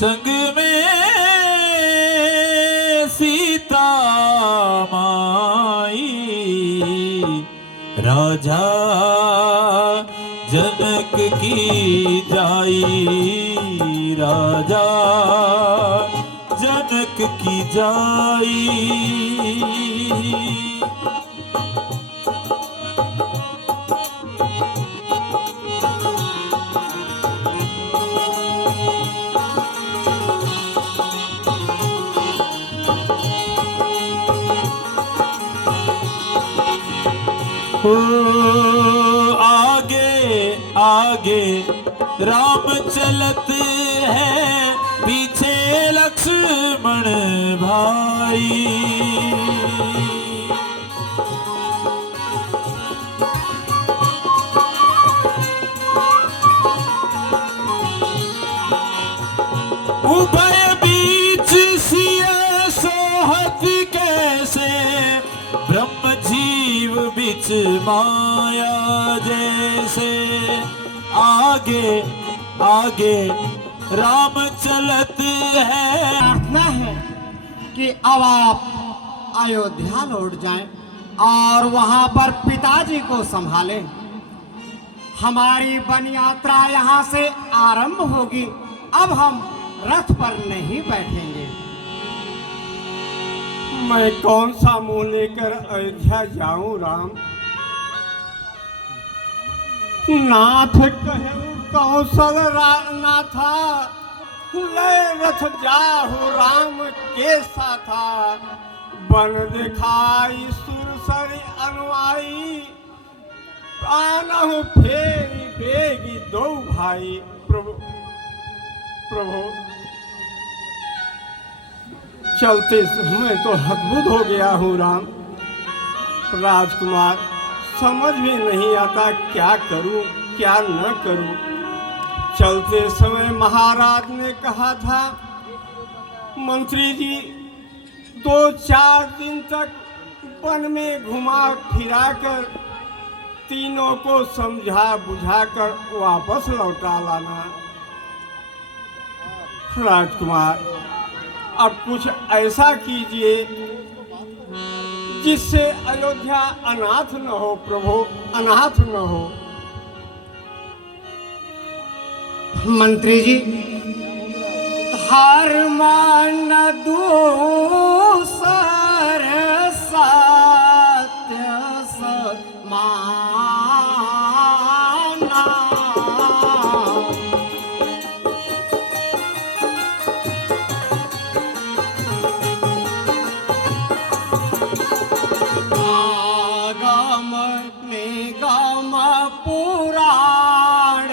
संग में सीता माई, राजा जनक की जाई, राजा जनक की जाई। ओ आगे आगे राम चलत है, पीछे लक्ष्मण भाई। उभय बीच सिया सोहत कैसे, ब्रह्म जीव बिच माया जैसे। आगे आगे राम चलत है। प्रार्थना है कि अब आप अयोध्या लौट जाएं और वहां पर पिताजी को संभालें। हमारी वन यात्रा यहाँ से आरंभ होगी। अब हम रथ पर नहीं बैठेंगे। मैं कौन सा मुंह लेकर अयोध्या जाऊं राम? नाथ कहे कौशल नाथा, ले रथ जाहु राम के साथा। बन दिखाई सुरसरी अनुआई, आनहु फेरी बेगी दो भाई। प्रभु प्रभु चलते समय तो हतबुद्ध हो गया हूँ राम। राजकुमार समझ में नहीं आता क्या करूं क्या न करूं। चलते समय महाराज ने कहा था, मंत्री जी 2-4 दिन तक वन में घुमा फिरा कर तीनों को समझा बुझाकर वापस लौटा लाना। राजकुमार अब कुछ ऐसा कीजिए जिससे अयोध्या अनाथ न हो प्रभु, अनाथ न हो। मंत्री जी, धर्म न दूसर सत्य समाना। आगम निगम पुराण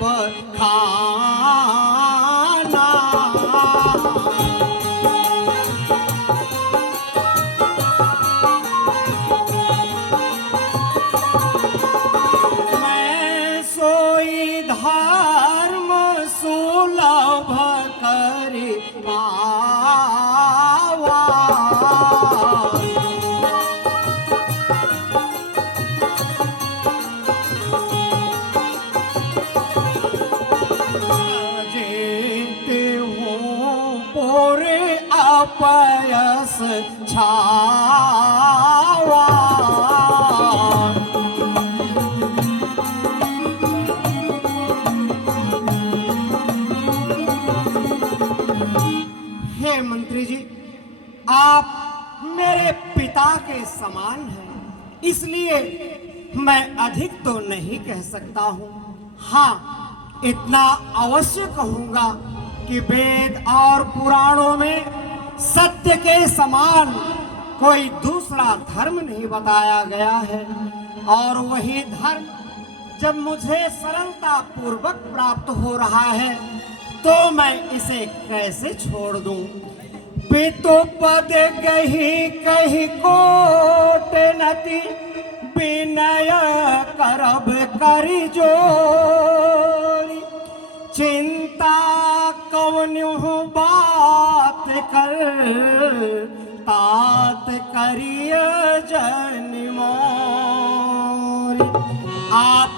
बखाना। मैं सोई धर्म सुलभ करि पावा। अपयस छावा। हे मंत्री जी, आप मेरे पिता के समान हैं, इसलिए मैं अधिक तो नहीं कह सकता हूँ। हाँ, इतना अवश्य कहूँगा कि वेद और पुराणों में सत्य के समान कोई दूसरा धर्म नहीं बताया गया है। और वही धर्म जब मुझे सरलता पूर्वक प्राप्त हो रहा है तो मैं इसे कैसे छोड़ दूं। पितु पद गही कही कोट नति, विनय करब करि जोरी। चिंता कवन्यु बात कर, तात करिय जन मोरी। आप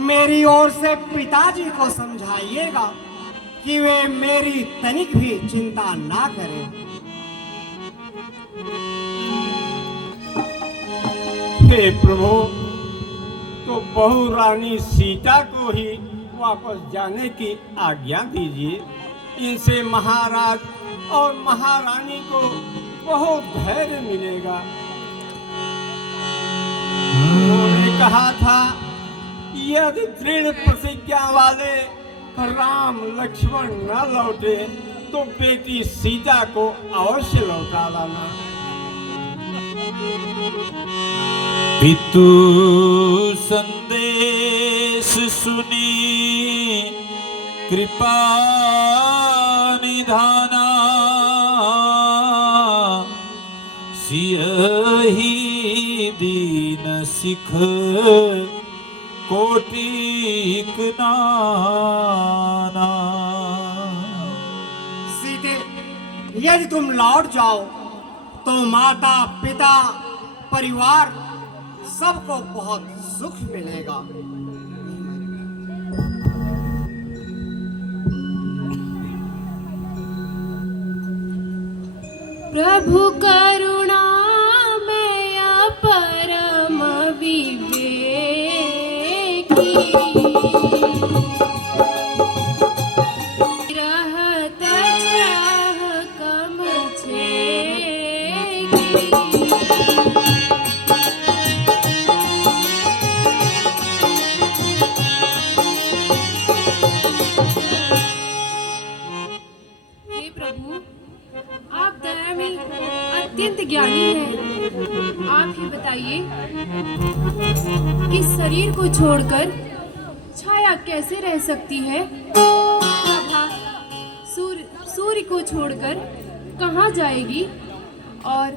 मेरी ओर से पिताजी को समझाइएगा कि वे मेरी तनिक भी चिंता ना करें। हे प्रभु, तो बहू रानी सीता को ही वापस जाने की आज्ञा दीजिए। इनसे महाराज और महारानी को बहुत धैर्य मिलेगा। उन्होंने कहा था, यदि दृढ़ प्रतिज्ञा वाले राम लक्ष्मण न लौटे तो बेटी सीता को अवश्य लौटा लाना। पितु संदेश सुनी कृपा निधाना, सियहि दीन सिख कोटिक नाना। सीते, यदि तुम लौट जाओ तो माता पिता परिवार सबको बहुत सुख मिलेगा। प्रभु करुणा मैं परम विवेकी, रहत चाह कम छेकी। हे प्रभु, आप दयामय अत्यंत ज्ञानी हैं। आप ही बताइए कि शरीर को छोड़कर छाया कैसे रह सकती है? प्रभा सूर्य को छोड़कर कहाँ जाएगी? और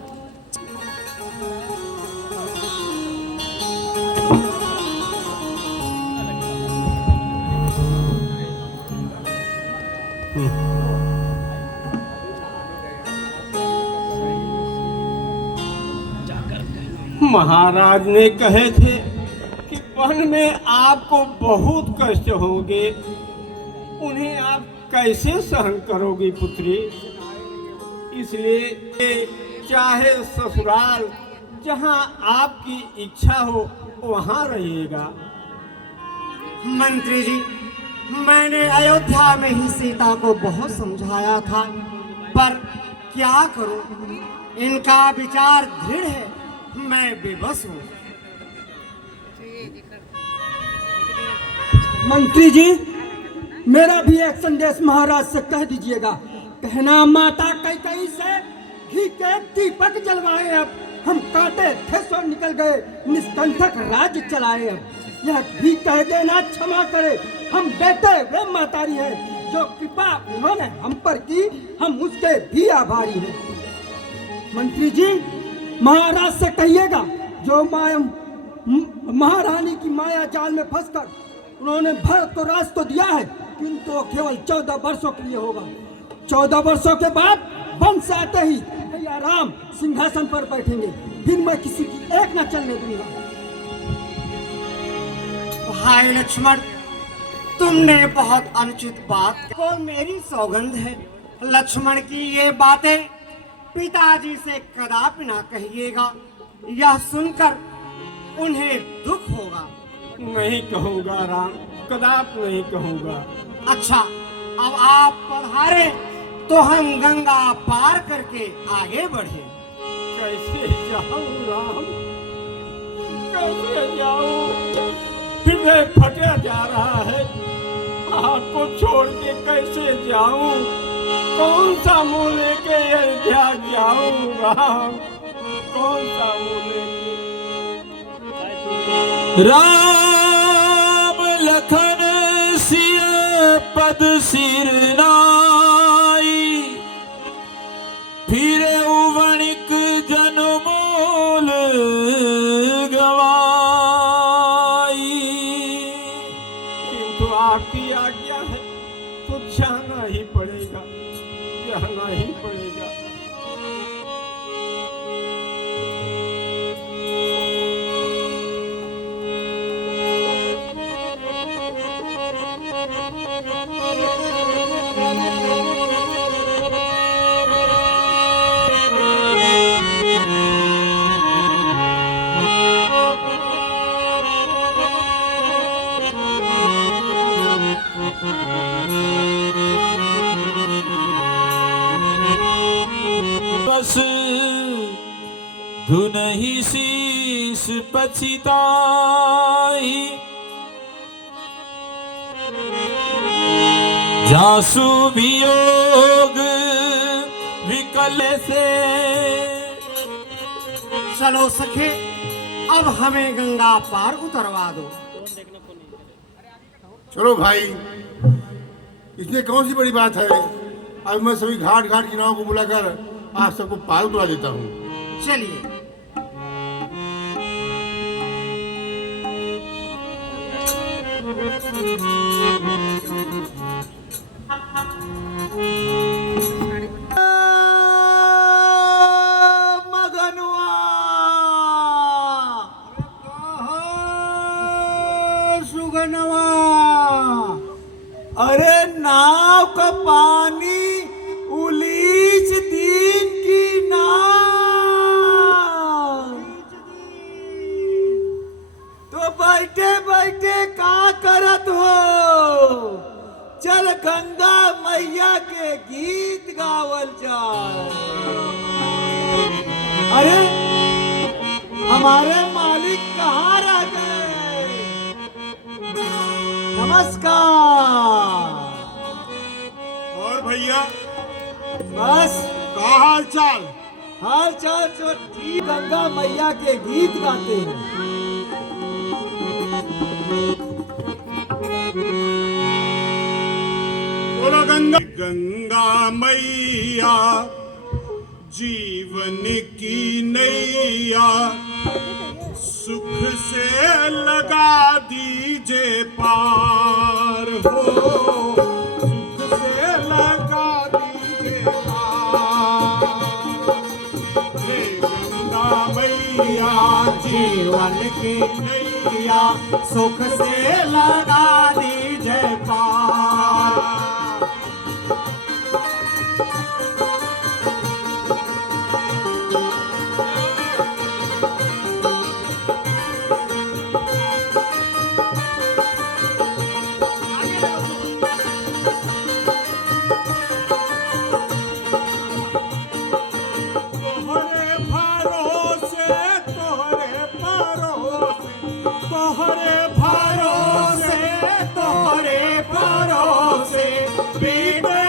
महाराज ने कहे थे कि वन में आपको बहुत कष्ट होंगे, उन्हें आप कैसे सहन करोगी पुत्री? इसलिए चाहे ससुराल जहां आपकी इच्छा हो वहां रहिएगा। मंत्री जी, मैंने अयोध्या में ही सीता को बहुत समझाया था, पर क्या करूं? इनका विचार दृढ़ है, मैं बेबस हूं। मंत्री जी, मेरा भी एक संदेश महाराज से कह दीजिएगा। कहना माता कैकेयी से घी के दीपक जलवाए, अब हम काटे थे सो निकल गए, निष्कंठक राज्य चलाए। अब यह भी कह देना क्षमा करे, हम बेटे वे मातारी हैं, जो कृपा उन्होंने हम पर की, हम उसके भी आभारी हैं। मंत्री जी, महाराज से कहिएगा, जो महारानी की माया जाल में फंसकर उन्होंने भारत को राज तो दिया है, किंतु तो केवल 14 वर्षों के लिए होगा। 14 वर्षों के बाद वंश से आते ही भैया राम सिंहासन पर बैठेंगे, फिर मैं किसी की एक न चलने दूंगा। भाई लक्ष्मण, तुमने बहुत अनुचित बात को मेरी सौगंध है। लक्ष्मण की ये बातें पिताजी से कदापि ना कहिएगा, यह सुनकर उन्हें दुख होगा। नहीं कहूँगा राम, कदापि नहीं कहूँगा। अच्छा, अब आप पधारे तो हम गंगा पार करके आगे बढ़े। कैसे जाऊँ राम, कैसे जाऊँ? हृदय फटा जा रहा है, आपको छोड़ के कैसे जाऊँ? कौन सा मुँह लेके अयोध्या जाऊँ राम, कौन सा मुँह लेके? राम लखन सिय पद सिर नाई, फिरे वणिक जनमूल गवाई। किंतु आपकी आज्ञा है तो जाना ही पड़ेगा, जाना ही पड़ेगा। निष्पचिताई जासु वियोग विकल से। चलो सखे, अब हमें गंगा पार उतरवा दो। चलो भाई, इसमें कौन सी बड़ी बात है। अब मैं सभी घाट घाट की नाव को बुलाकर आप सबको पार उतरा देता हूँ। चलिए। मगनवा सुगनवा, अरे नाव का पानी उलीच दिन की नाव, तो बैठे बैठे का करत हो। चल गंगा मैया के गीत गावल जाए। अरे हमारे मालिक कहाँ रह गए। नमस्कार। और भैया बस का हाल चाल। हाल चाल तो ठीक, गंगा मैया के गीत गाते हैं। बोलो गंगा गंगा मैया जीवन की नैया, सुख से लगा दीजे पार हो, सुख से लगा दीजे पार। हे गंगा मैया जीवन की नैया सुख से लगा दीजिए पार। तोहरे भरोसे तोहरे भरोसे तोहरे भरोसे तोहरे भरोसे बीते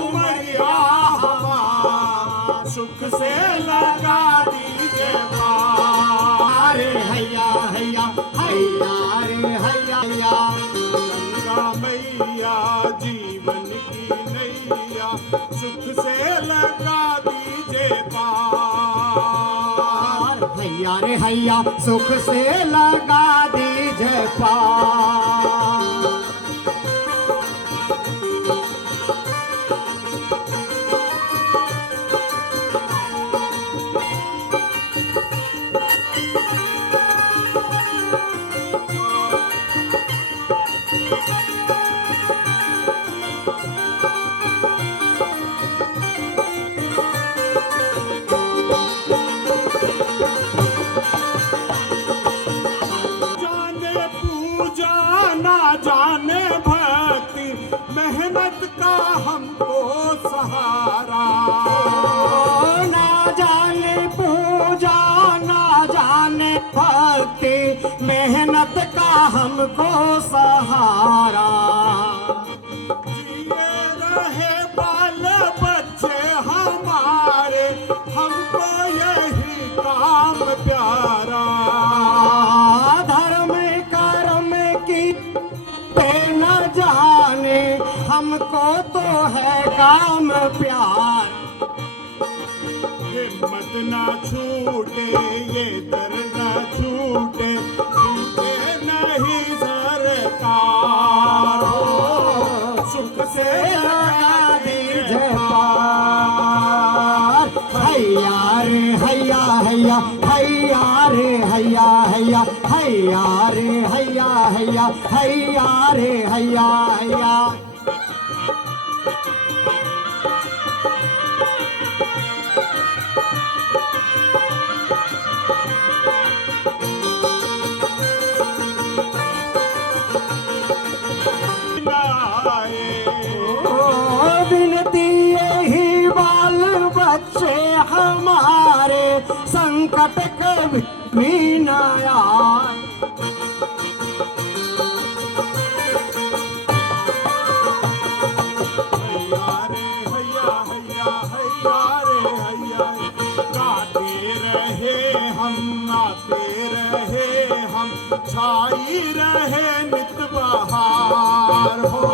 उमरिया हमार, सुख से लगा दीजे पार। अरे हैया हैया हैया रे हैया हैया। गंगा मैया जीवन की नैया, सुख से लगा दीजे पार। हैया रे हैया सुख से लगा दीजिए पार। जाने पूजा ना जाने भक्ति, मेहनत का हमको सहारा। ना जाने पूजा ना जाने भक्ति, मेहनत का हमको सहारा। जिए रहे बाल बच्चे हमारे, हमको यही काम प्यारा। धर्म कर्म की पे न जाने, हमको तो है काम प्यार। हिम्मत ना छूटे ये दर ना छूटे, छूटे नहीं सरकार हो, सुख से लगा दीजिए पार। हैया रे हैया हैया हैया रे हैया हैया हैया रे हैया हैया हैया रे हैया हैया। विनती यही बाल बच्चे हमारे, संकट कभी न आए। छाई रहे नित बहार हो,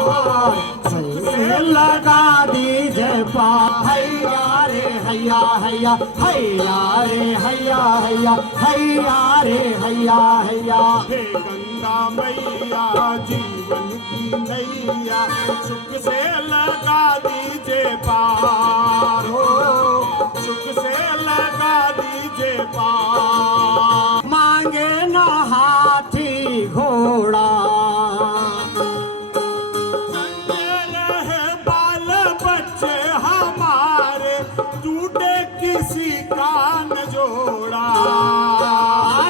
से लगा दीजिए पार। हैया रे हैया हैया, हैया रे हैया हैया, हैया रे हैया हैया। हे गंगा मैया जीवन की नैया, सुख से लगा दीजिए पार हो, सुख से लगा दीजिए पार। मांगे न हाथी घोड़ा, रहे बाल बच्चे हमारे, टूटे किसी का न जोड़ा।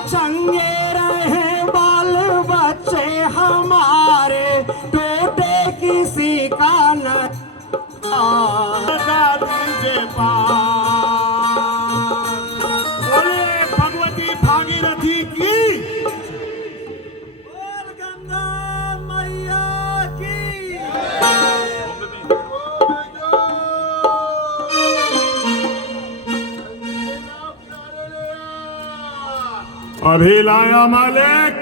चंगे रहे बाल बच्चे हमारे, टूटे किसी का न लगा दीजिए पार। बोले भगवती भागीरथी की, गंगा मैया की। अभी लाया मालिक।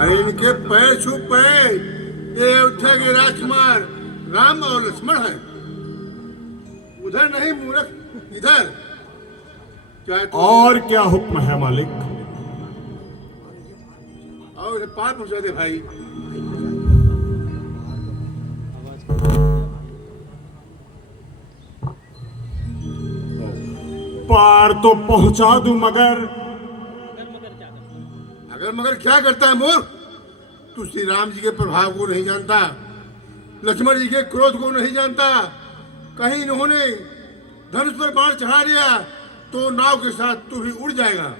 अरे इनके पैर छू पैर, ये अयोध्या के राजकुमार राम और लक्ष्मण है। उधर नहीं मूर्ख, इधर। चाहे तो और क्या हुक्म है मालिक? आओ इन्हें पार पहुंचा दे भाई। पार तो पहुंचा दूं, मगर अगर मगर क्या करता है मूर्ख? तू श्री राम जी के प्रभाव को नहीं जानता, लक्ष्मण जी के क्रोध को नहीं जानता। कहीं इन्होंने धनुष पर बाण चढ़ा दिया तो नाव के साथ तू भी उड़ जाएगा।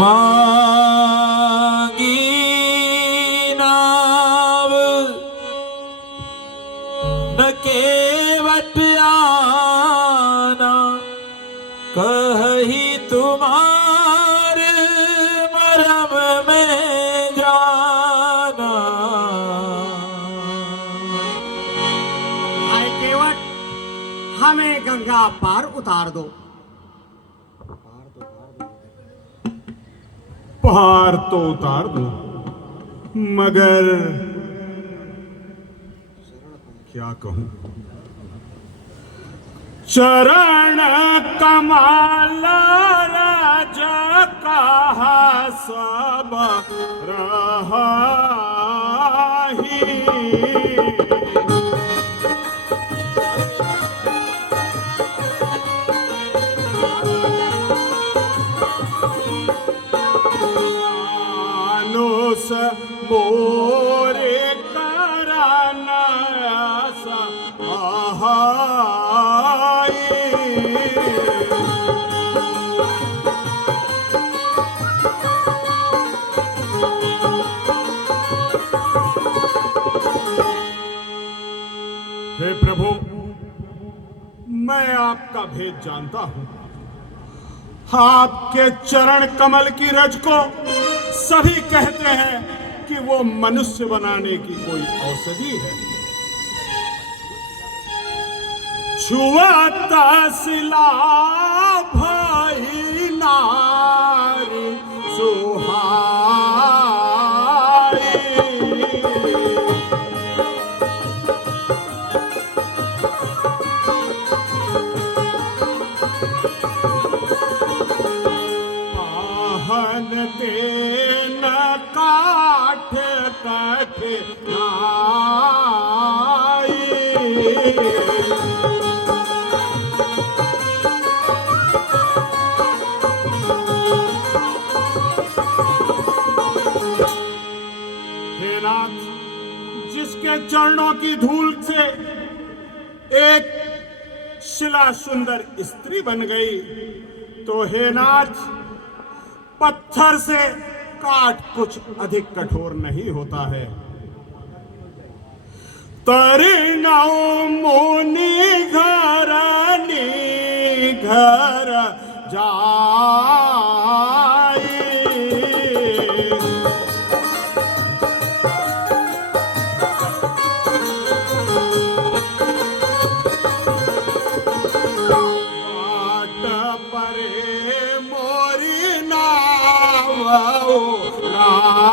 मांगी नाव न केवट आना, कही तुम्हार मरम में जाना। भाई केवट, हमें गंगा पार उतार दो। पार तो उतार दो, मगर क्या कहूं? चरण कमल राजा कहा सब रहाही। मानुष मोरे कराना सहाय। हे प्रभु, मैं आपका भेद जानता हूं। आपके चरण कमल की रज को सभी कहते हैं कि वो मनुष्य बनाने की कोई औषधि है। छुआता सिला भाई नारी सुहाई। पाहन देन काठ कठ नाई। की धूल से एक शिला सुंदर स्त्री बन गई, तो हे नाथ, पत्थर से काट कुछ अधिक कठोर नहीं होता है। तरिणाओ मोनी घरनी घर जाई, बाट परे मोरी नाव राई।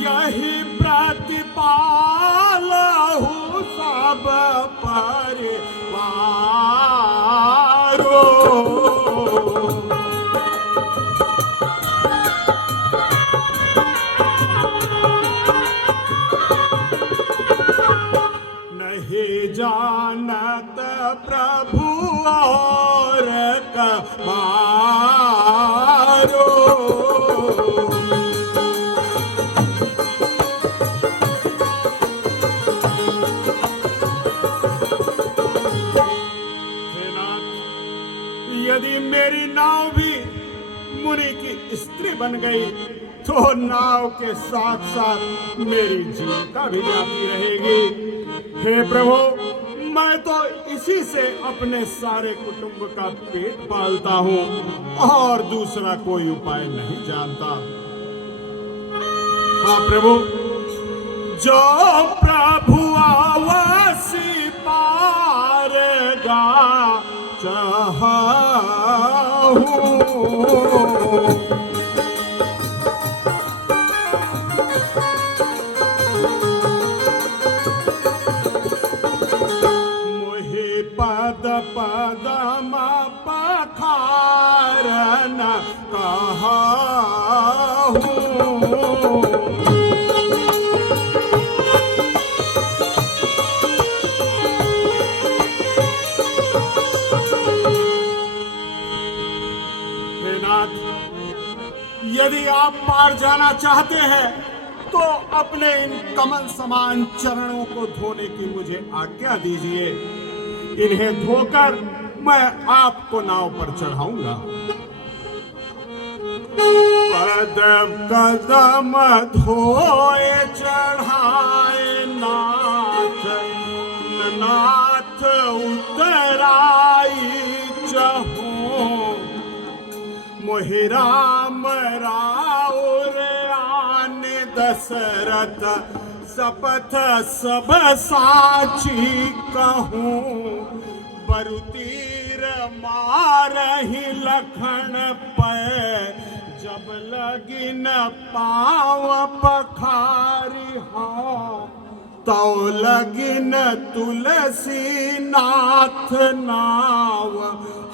यही प्रतिपाल हूँ सब परिवारो, नहीं जानत प्रभु और कबारो। यदि मेरी नाव भी मुनि की स्त्री बन गई, तो नाव के साथ साथ मेरी जीविका भी जाती रहेगी। हे प्रभु, मैं तो इसी से अपने सारे कुटुंब का पेट पालता हूँ और दूसरा कोई उपाय नहीं जानता। हाँ प्रभु, जो प्रभु आवासी पारेगा चाहूं, मोहि पद पदम पखारन कहूं। यदि आप पार जाना चाहते हैं तो अपने इन कमल समान चरणों को धोने की मुझे आज्ञा दीजिए। इन्हें धोकर मैं आपको नाव पर चढ़ाऊंगा। कदम कदम धोए चढ़ाए नाथ, नाथ उतराई चहूं। मोहि राम राउर आने दशरथ, शपथ सब साची कहूं। बरुतीर मारहि लखन पे, जब लगिन पाँव पखारी हाँ। तो लगिन तुलसी नाथ नाव,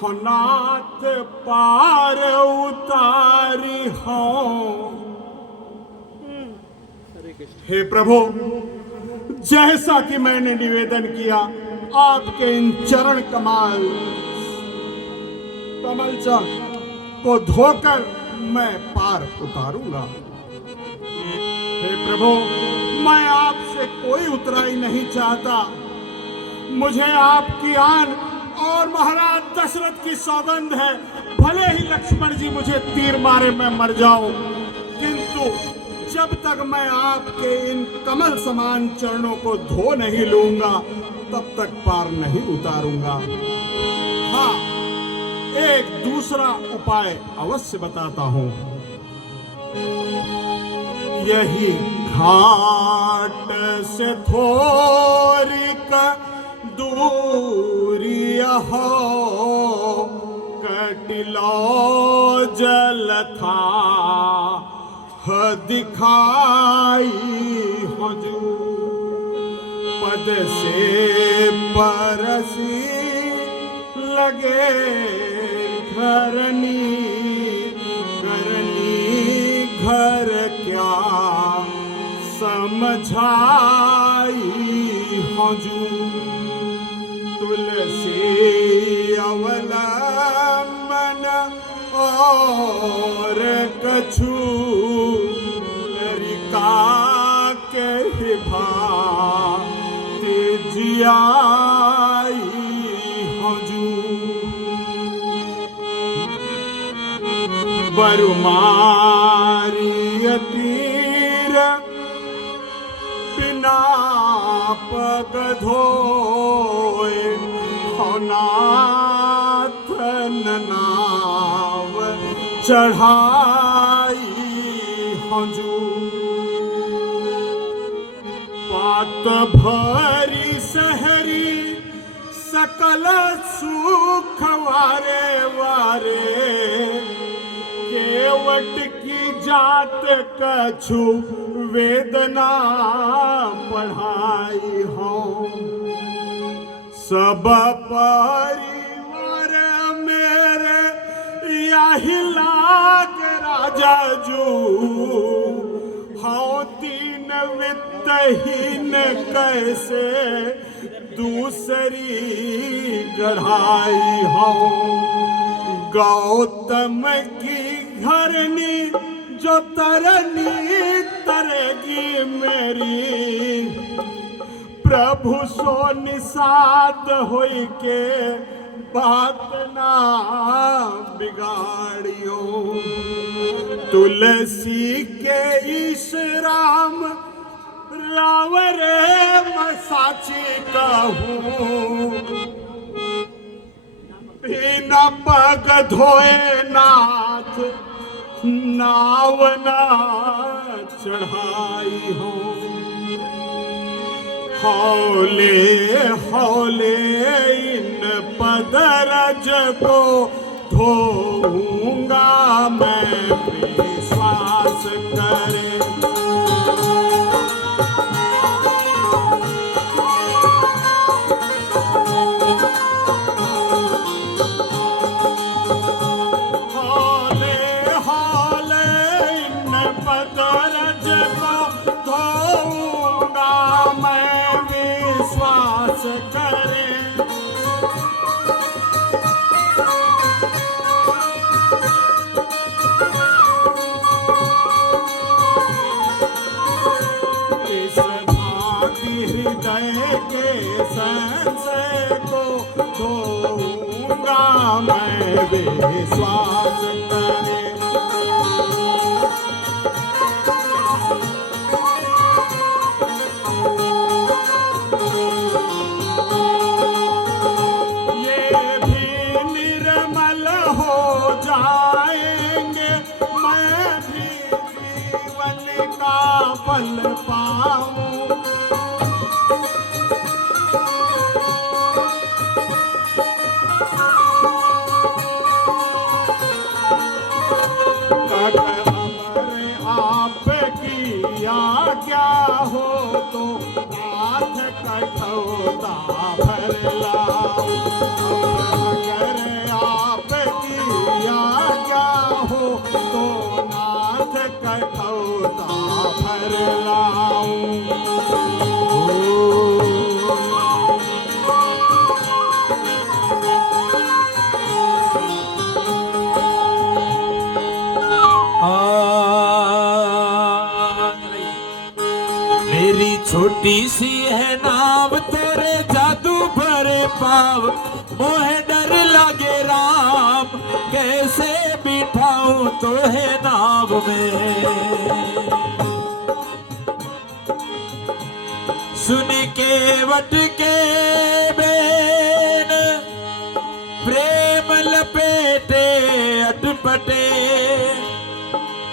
नाथ पार उतारी हो। हे प्रभु, जैसा कि मैंने निवेदन किया, आपके इन चरण कमल को धोकर मैं पार उतारूंगा। हे प्रभु, मैं आपसे कोई उतराई नहीं चाहता। मुझे आपकी आन और महाराज दशरथ की सौगंध है, भले ही लक्ष्मण जी मुझे तीर मारे मैं मर जाऊं, किंतु जब तक मैं आपके इन कमल समान चरणों को धो नहीं लूंगा, तब तक पार नहीं उतारूंगा। हाँ, एक दूसरा उपाय अवश्य बताता हूं। यही घाट से थोड़ी दूरी हो, कटिलो जल था दिखाई हुजूर। पद से परसी लगे घरनी, घर क्या समझाई हुजूर। तुलसी और कछु लरिका के भांति जियाई हजू बरुमारी तीर बिना पग धोए नाथ नाव चढ़ाई हजू पात भरी सहरी सकल सुख वारे वारे केवट की जात कछु वेदना पढ़ाई हो सब परिवार मेरे यही लाग राजा जू हाँ तीन वित्तहीन कैसे दूसरी गढ़ाई हो गौतम की घरनी जो तरनी तरेगी मेरी प्रभु सो निषाद होई के बात ना बिगाड़ियो तुलसी के ईश राम रावरे मसाची कहूँ बिना पग धोए नाथ नाव ना चढ़ाई हो हौले हौले इन पदरज को धोऊंगा मैं विश्वास करे मैं विश्वास करे ये भी निर्मल हो जाएंगे मैं भी जीवन का फल पाऊं क्या हो तो नाथ कठौता भर लाओ अगर आप की आज्ञा हो तो नाथ कठौता भर लाओ छोटी सी है नाव तेरे जादू भरे पाव मोहे डर लगे राम कैसे बिठाऊं तो है नाव में सुन के वट के बेन प्रेम लपेटे अटपटे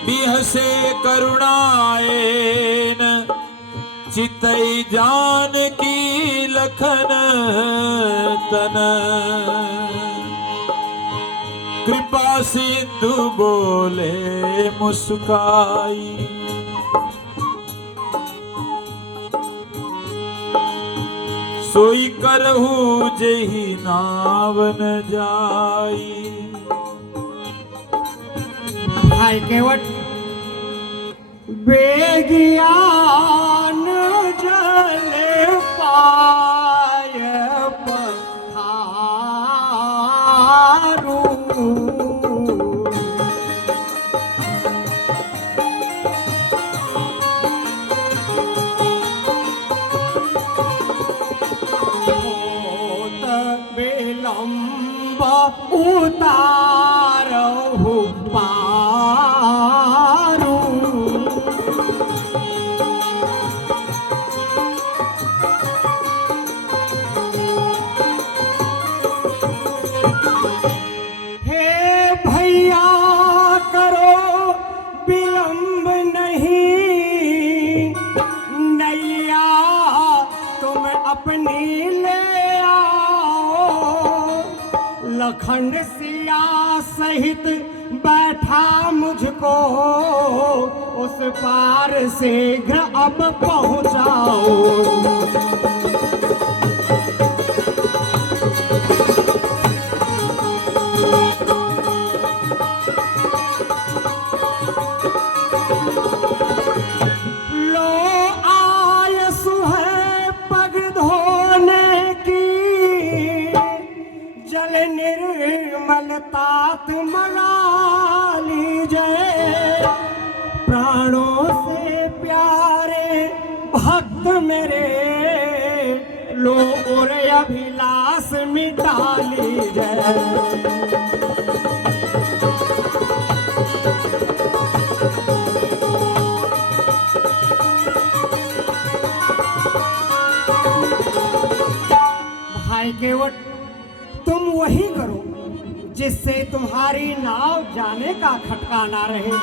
बिहसे करुणाएन चितई जान की लखन तन कृपा सिंधु बोले मुस्काई सोई करहु जेहि नावन जाई भाई केवट बेगियान जले पाय पखारू उतारो पारू। हे भैया करो विलंब नहीं, नैया तुम अपनी ले आओ। लखन सिया सहित बैठा मुझको उस पार शीघ्र अब पहुंचाओ। लो आयसु है पग धोने की, जल निर्मल तात मना लीजिए। प्राणों से प्यारे भक्त मेरे, लो और अभिलाष मिटा लीजिए। भाई केवट, तुम वही करो जिससे तुम्हारी नाव जाने का खटका ना रहे।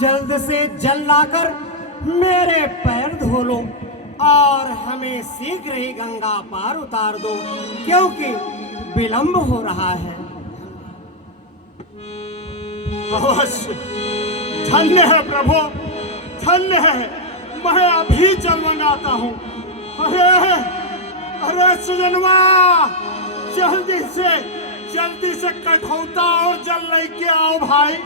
जल्द से जल लाकर मेरे पैर धो लो और हमें शीघ्र ही गंगा पार उतार दो, क्योंकि विलंब हो रहा है। अवश्य। धन्य है प्रभु, धन्य है। मैं अभी जल मंगाता हूँ। अरे अरे सुजनवा, जल्दी से कठौता और जल लेके आओ भाई।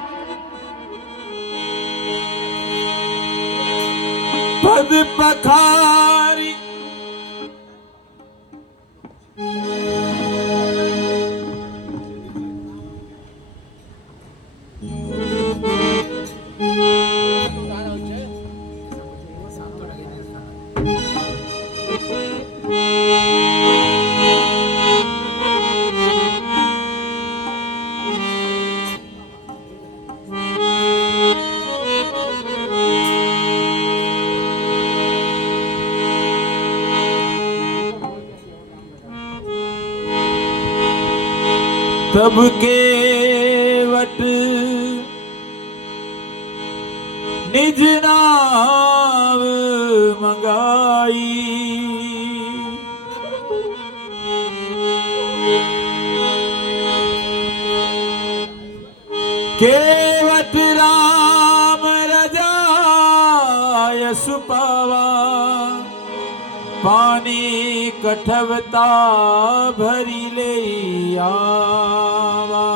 पद पखारी तब केवट निज नाव मंगाई। केवट राम रजाय सुपावा, पानी कठवता भरी ले आवा।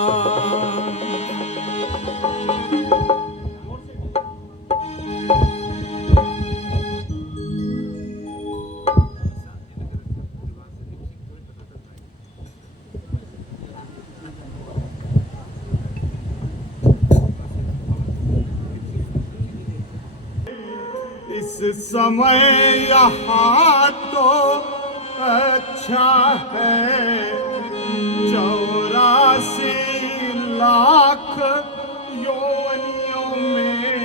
इस समय यहाँ तो अच्छा है, 84 लाख योनियों में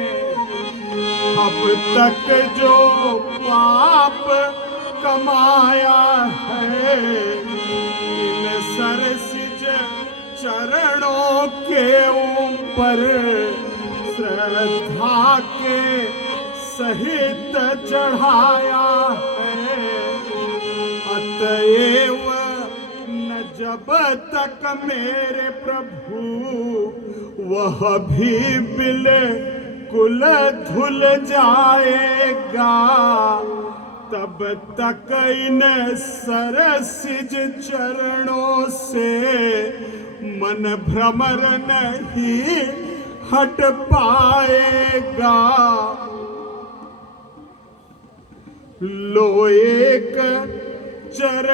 अब तक जो पाप कमाया है, इन सरसिज चरणों के ऊपर श्रद्धा के सहित चढ़ाया है। अतएव न जब तक मेरे प्रभु वह भी बिल्कुल धुल जाएगा, तब तक इन सरसिज चरणों से मन भ्रमर नहीं हट पाएगा। लो एक चर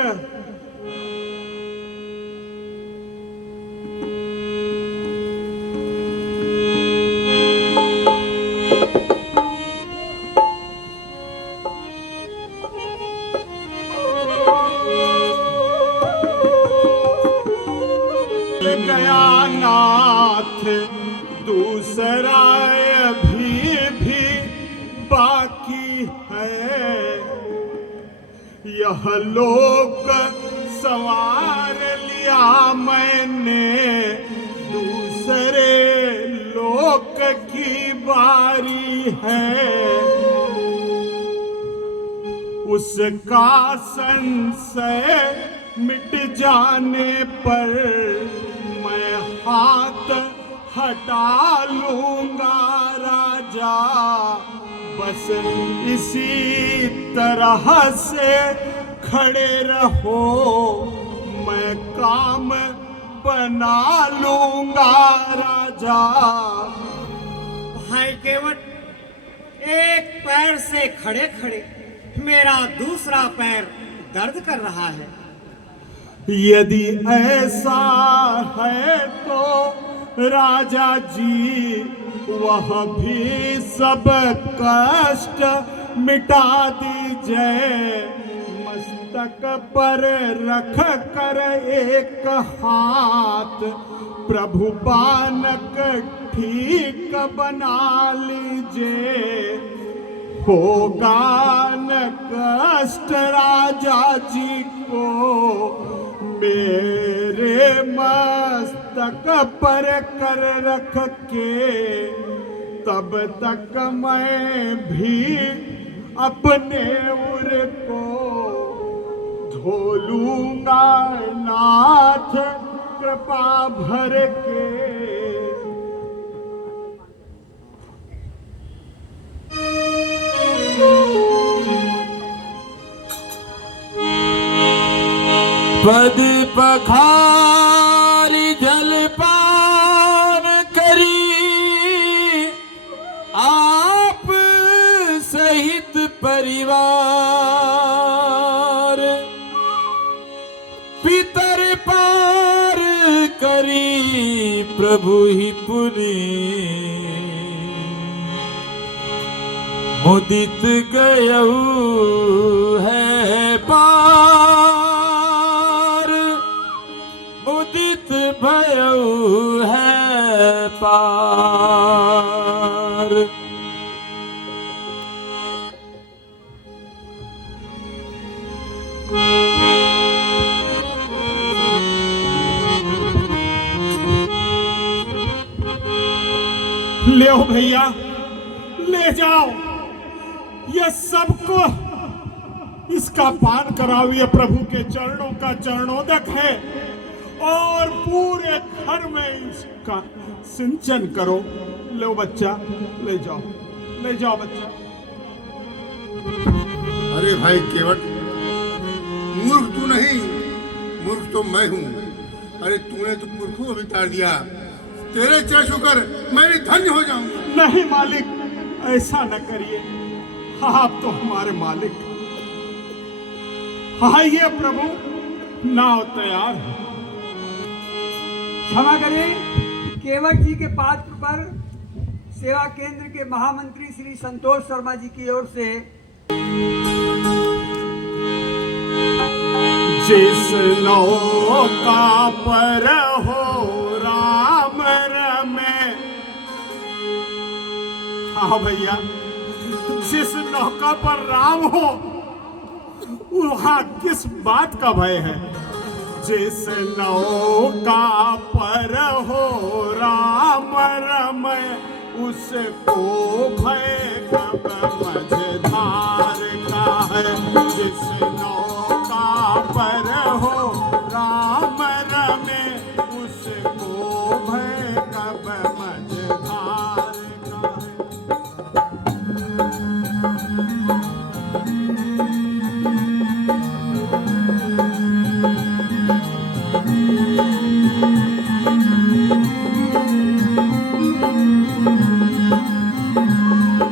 बाकी है। यह लोक सवार लिया मैंने, दूसरे लोक की बारी है। उसका संशय मिट जाने पर मैं हाथ हटा लूंगा राजा। बस इसी तरह से खड़े रहो, मैं काम बना लूंगा राजा। भाई केवट, एक पैर से खड़े खड़े मेरा दूसरा पैर दर्द कर रहा है। यदि ऐसा है तो राजा जी, वह भी सब कष्ट मिटा दीजिए। मस्तक पर रख कर एक हाथ, प्रभु बानक ठीक बना लीजिए। होगा न कष्ट राजा जी को, मेरे मस्तक पर कर रख के। तब तक मैं भी अपने उर को धो लूंगा नाथ कृपा भर के। पद पखारी जलपान करी, आप सहित परिवार। पितर पार करी प्रभु ही पुनि, मुदित गयऊ है पार। मुदित भयऊ है पार। ले आओ भैया, ले जाओ ये सबको, इसका पान कराओ। ये प्रभु के चरणों का चरणोदक है और पूरे घर में इसका सिंचन करो। लो बच्चा, ले जाओ, ले जाओ बच्चा। अरे भाई केवट, मूर्ख तू नहीं, मूर्ख तो मैं हूँ। अरे तूने तो पुरखों को भी तार दिया। तेरे चरण छूकर मैं भी धन्य हो जाऊंगा। नहीं मालिक, ऐसा न करिए, आप तो हमारे मालिक। आइए प्रभु, नाव तैयार है। क्षमा करें, केवट जी के पात्र पर सेवा केंद्र के महामंत्री श्री संतोष शर्मा जी की ओर से जिस नौका पर हो राम रमे। हाँ भैया, जिस नौका पर राम हो वहां किस बात का भय है। जिस नौका पर हो राम रमे, उसको भय कब मझधार का है। जिस नौका पर हो राम रमे, उसको भय कब मझधार का है।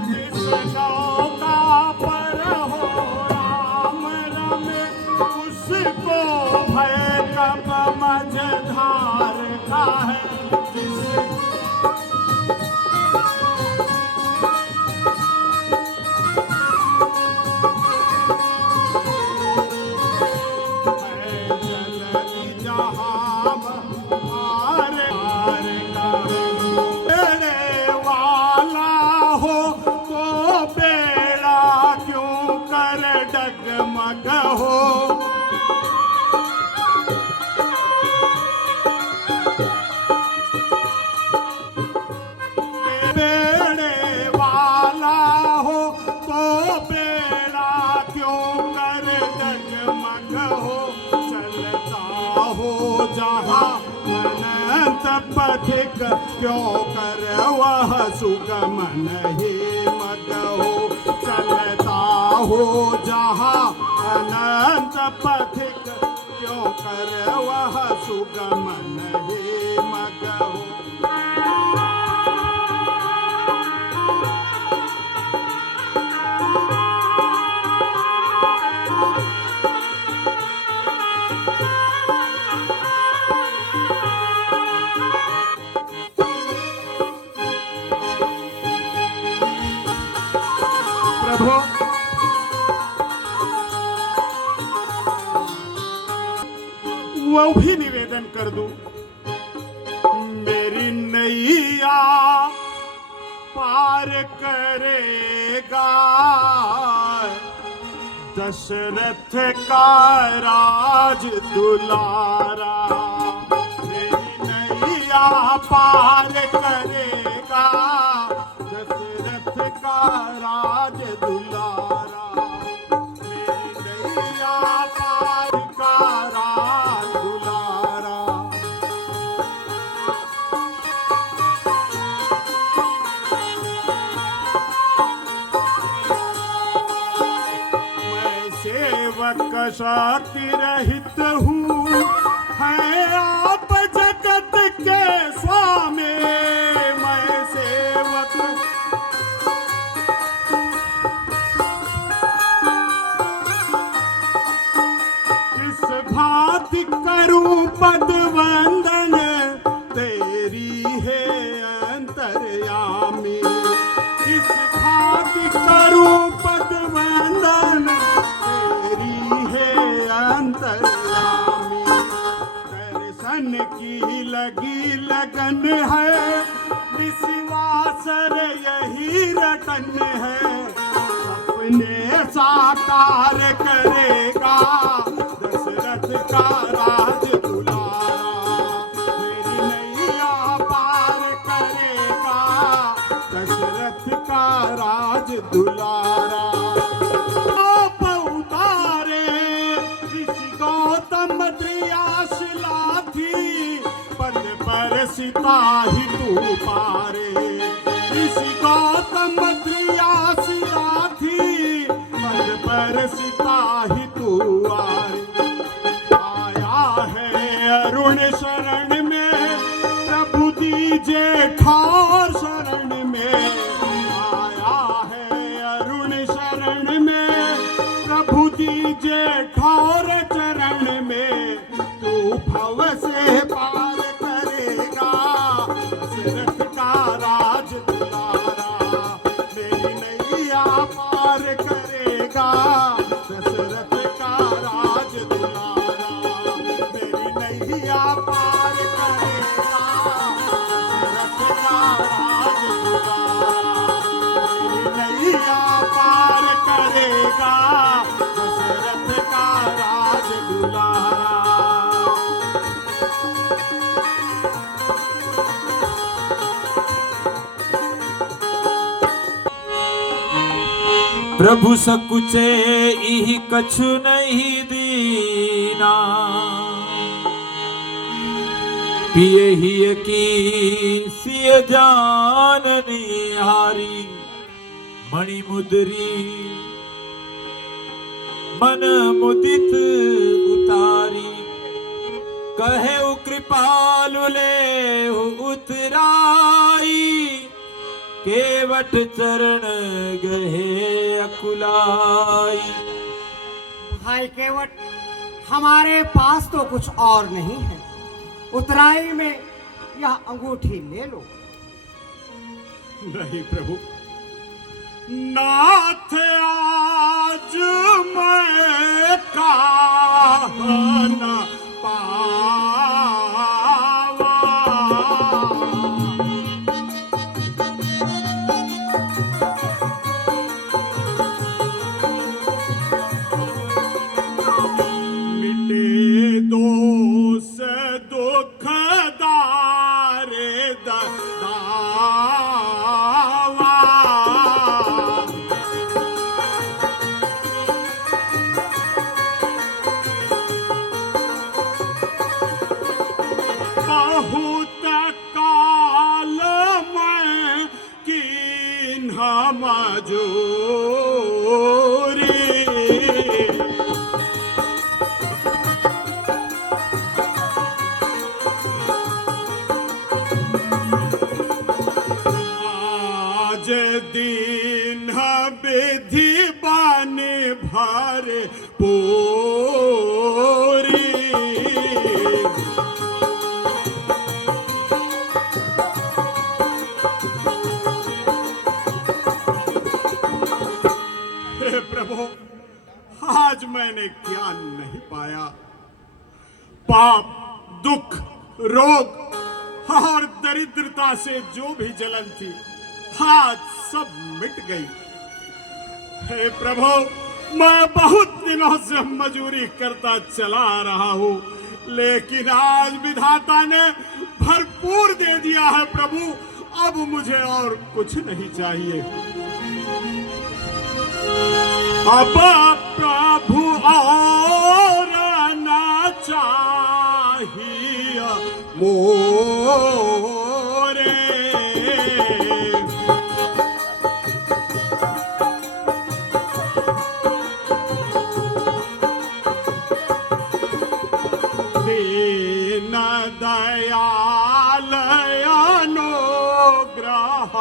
जिस नौका पर हो। बेड़े वाला हो तो बेड़ा क्यों कर डगमग हो। चलता हो जहाँ अनंत पथिक क्यों कर वह सुगमन ही मग हो। चलता हो जहाँ अनंत पथिक क्यों कर वह सुगमन ही मग हो। प्रभु वो भी निवेदन कर दूं, मेरी नैया पार करेगा दशरथ का राज दुलारा। मेरी नैया पार करेगा दशरथ का राज दुलारा। मेरी नैया पार का राज दुलारा। मैं सेवक शक्ति रहित हूँ, है आप जगत के स्वामी। मैं सेवक किस भांति करूं पद वंदन, तेरी है अंतर्यामी। किस भांति करूं पद वंदन, तेरी है अंतर्यामी। दर्शन की लगी लगन है, विश्वासर यही रतन है। अपने साकार करेगा दशरथ का राज दुलारा। मेरी नैया पार करेगा दशरथ का राज दुलारा। आप उतारे ऋषि गौतम द्रियाशिला थी, पद पर सीता ही तू पारे। ऋषि गौतम द्रियाशिला थी, पद पर सीता ही तू आरे। आया है अरुण शरण में, प्रभु दीजे ठार शरण में। आया है अरुण शरण में, प्रभु दीजे ठार चरण में। तू भव से पार करेगा दशरथ का राज दुलारा। मेरी नैया पार करेगा दशरथ का राज दुलारा। मेरी नैया पार करेगा दशरथ का राज दुलारा। मेरी नैया पार करेगा दशरथ का राज दुलारा। प्रभु सकुचे इहि कछु नहीं दीना। पिए ही की सिय जान निहारी। मणि मुद्री मन मुदित उतारी। कहे कृपालु ले उतराई। केवट चरण गहे अकुलाई। भाई केवट, हमारे पास तो कुछ और नहीं है। उतराई में यह अंगूठी ले लो। नहीं प्रभु, नाथ आज मैं कहा न पावा। आज दिन विधि बन भर पूरी। हे प्रभु, आज मैंने क्या नहीं पाया। पाप, दुख, रोग और दरिद्रता से जो भी जलन थी, आज सब मिट गई। हे प्रभु, मैं बहुत दिनों से मजूरी करता चला आ रहा हूँ, लेकिन आज विधाता ने भरपूर दे दिया है प्रभु। अब मुझे और कुछ नहीं चाहिए। अब प्रभु और ना चाहिए मोरे। दीन दयाल अनुग्रह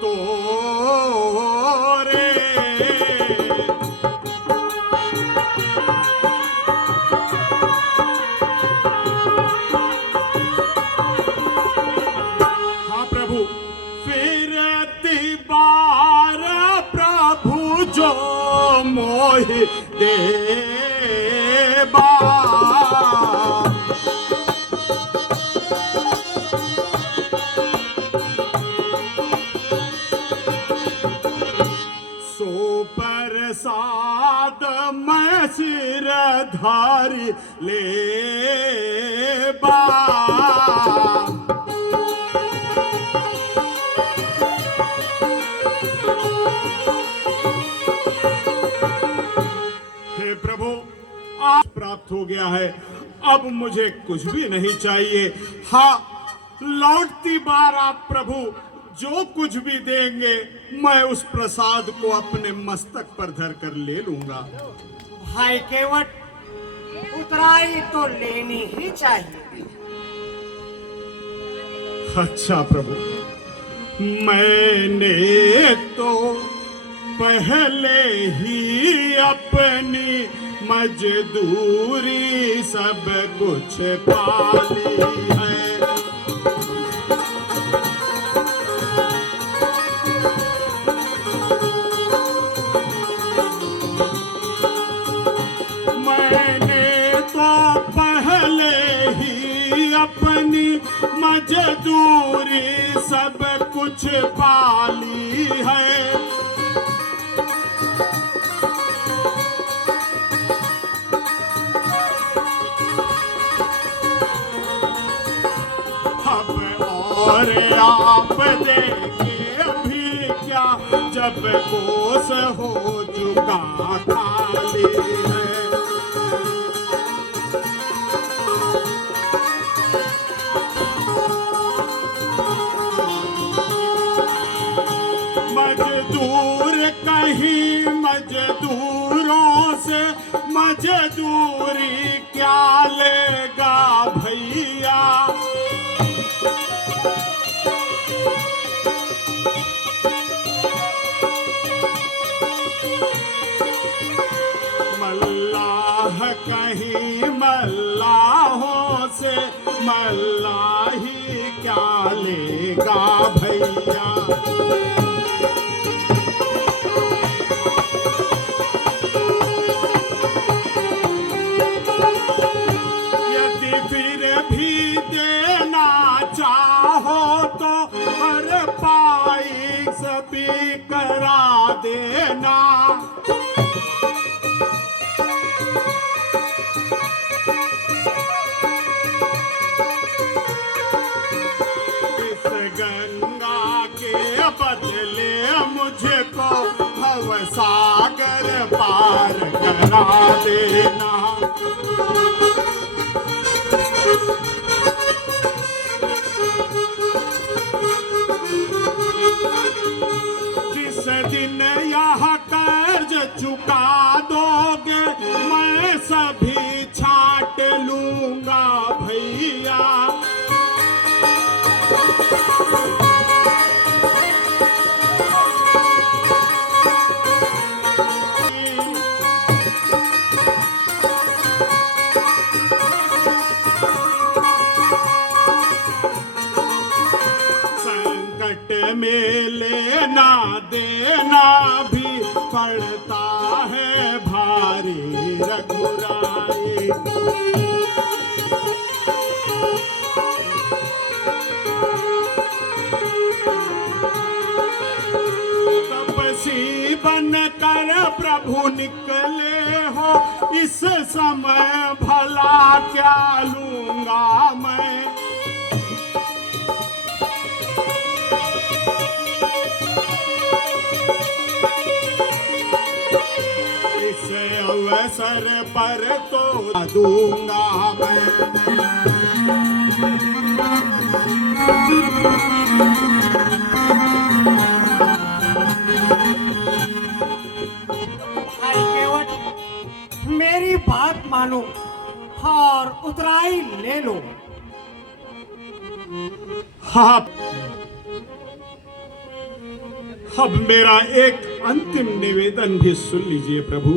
तोरे। हाँ प्रभु, फिरती बार प्रभु जो मोहि देबा। सो प्रसाद मैं सिर धारी लेबा। हे प्रभु, आज प्राप्त हो गया है, अब मुझे कुछ भी नहीं चाहिए। हाँ, लौटती बार आप प्रभु जो कुछ भी देंगे, मैं उस प्रसाद को अपने मस्तक पर धर कर ले लूंगा। भाई केवट, उतराई तो लेनी ही चाहिए। अच्छा प्रभु, मैंने तो पहले ही अपनी मजदूरी सब कुछ पाली है। मैंने तो पहले ही अपनी मजदूरी सब कुछ पाली है। अब और आप देंगे भी क्या, जब कोस हो चुका खाली है। मजदूर कहीं मजदूरों से मजदूरी क्या लेगा भैया। मल्लाह कहीं मल्लाहों से मल्लाही क्या लेगा भैया। यदि फिर भी देना चाहो तो हर पाई सभी करा देना। इस गंगा के बदले मुझको भव सागर पार करा देना। जिस दिन यहाँ चुका दोगे मैं सभी छाट लूंगा भैया। संकट में लेना देना भी पड़ता है भारी रघुराई। तपसी बनकर प्रभु निकले हो इस समय भला क्या लूंगा मैं। इस अवसर पर तो दूंगा मैं। भाई केवट मेरी बात मानो और उतराई ले लो। हाँ, अब मेरा एक अंतिम निवेदन भी सुन लीजिए प्रभु।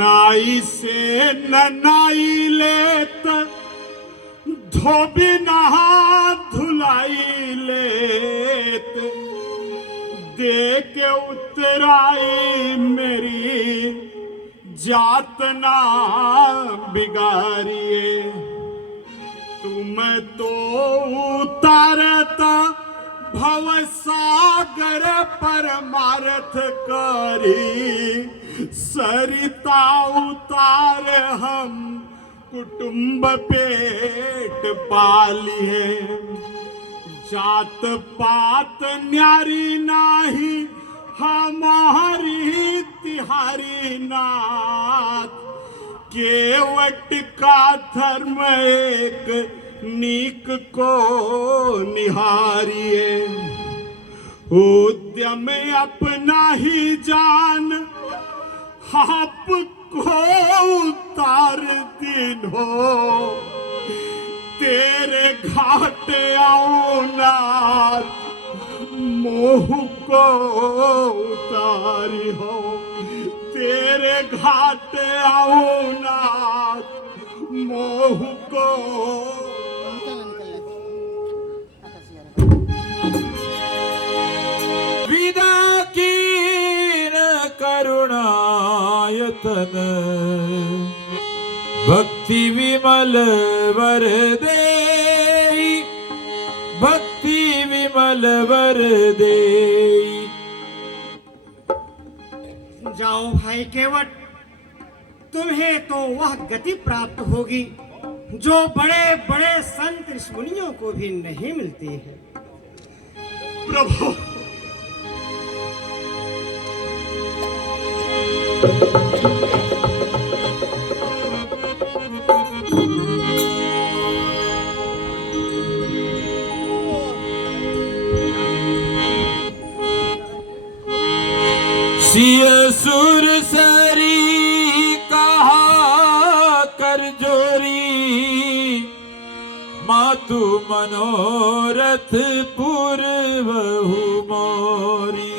नाई से न नाई लेत धोबी नहा धुलाई लेत। दे के उतराई मेरी जात ना बिगाड़िए। तुम तो उतारता भव सागर परमार्थ करी। सरिता उतार हम कुटुंब पेट पालिए। जात पात न्यारी नाही हमारी तिहारी नाथ। केवट का धर्म एक नीक को निहारिए। उद्यम अपना ही जान आपको उतार दिन हो। तेरे घाट आओ नाथ मोह को उतारी हो। तेरे घाट आओ नाथ मोह को। विदा कीन करुणायतन भक्ति विमल वर देई। भक्ति विमल वर देई। जाओ भाई केवट, तुम्हें तो वह गति प्राप्त होगी जो बड़े बड़े संत ऋषिमुनियों को भी नहीं मिलती है। प्रभु सिय सुर सरी कहा कर जोरी। मातु मनोरथ पूर्वहु मोरी।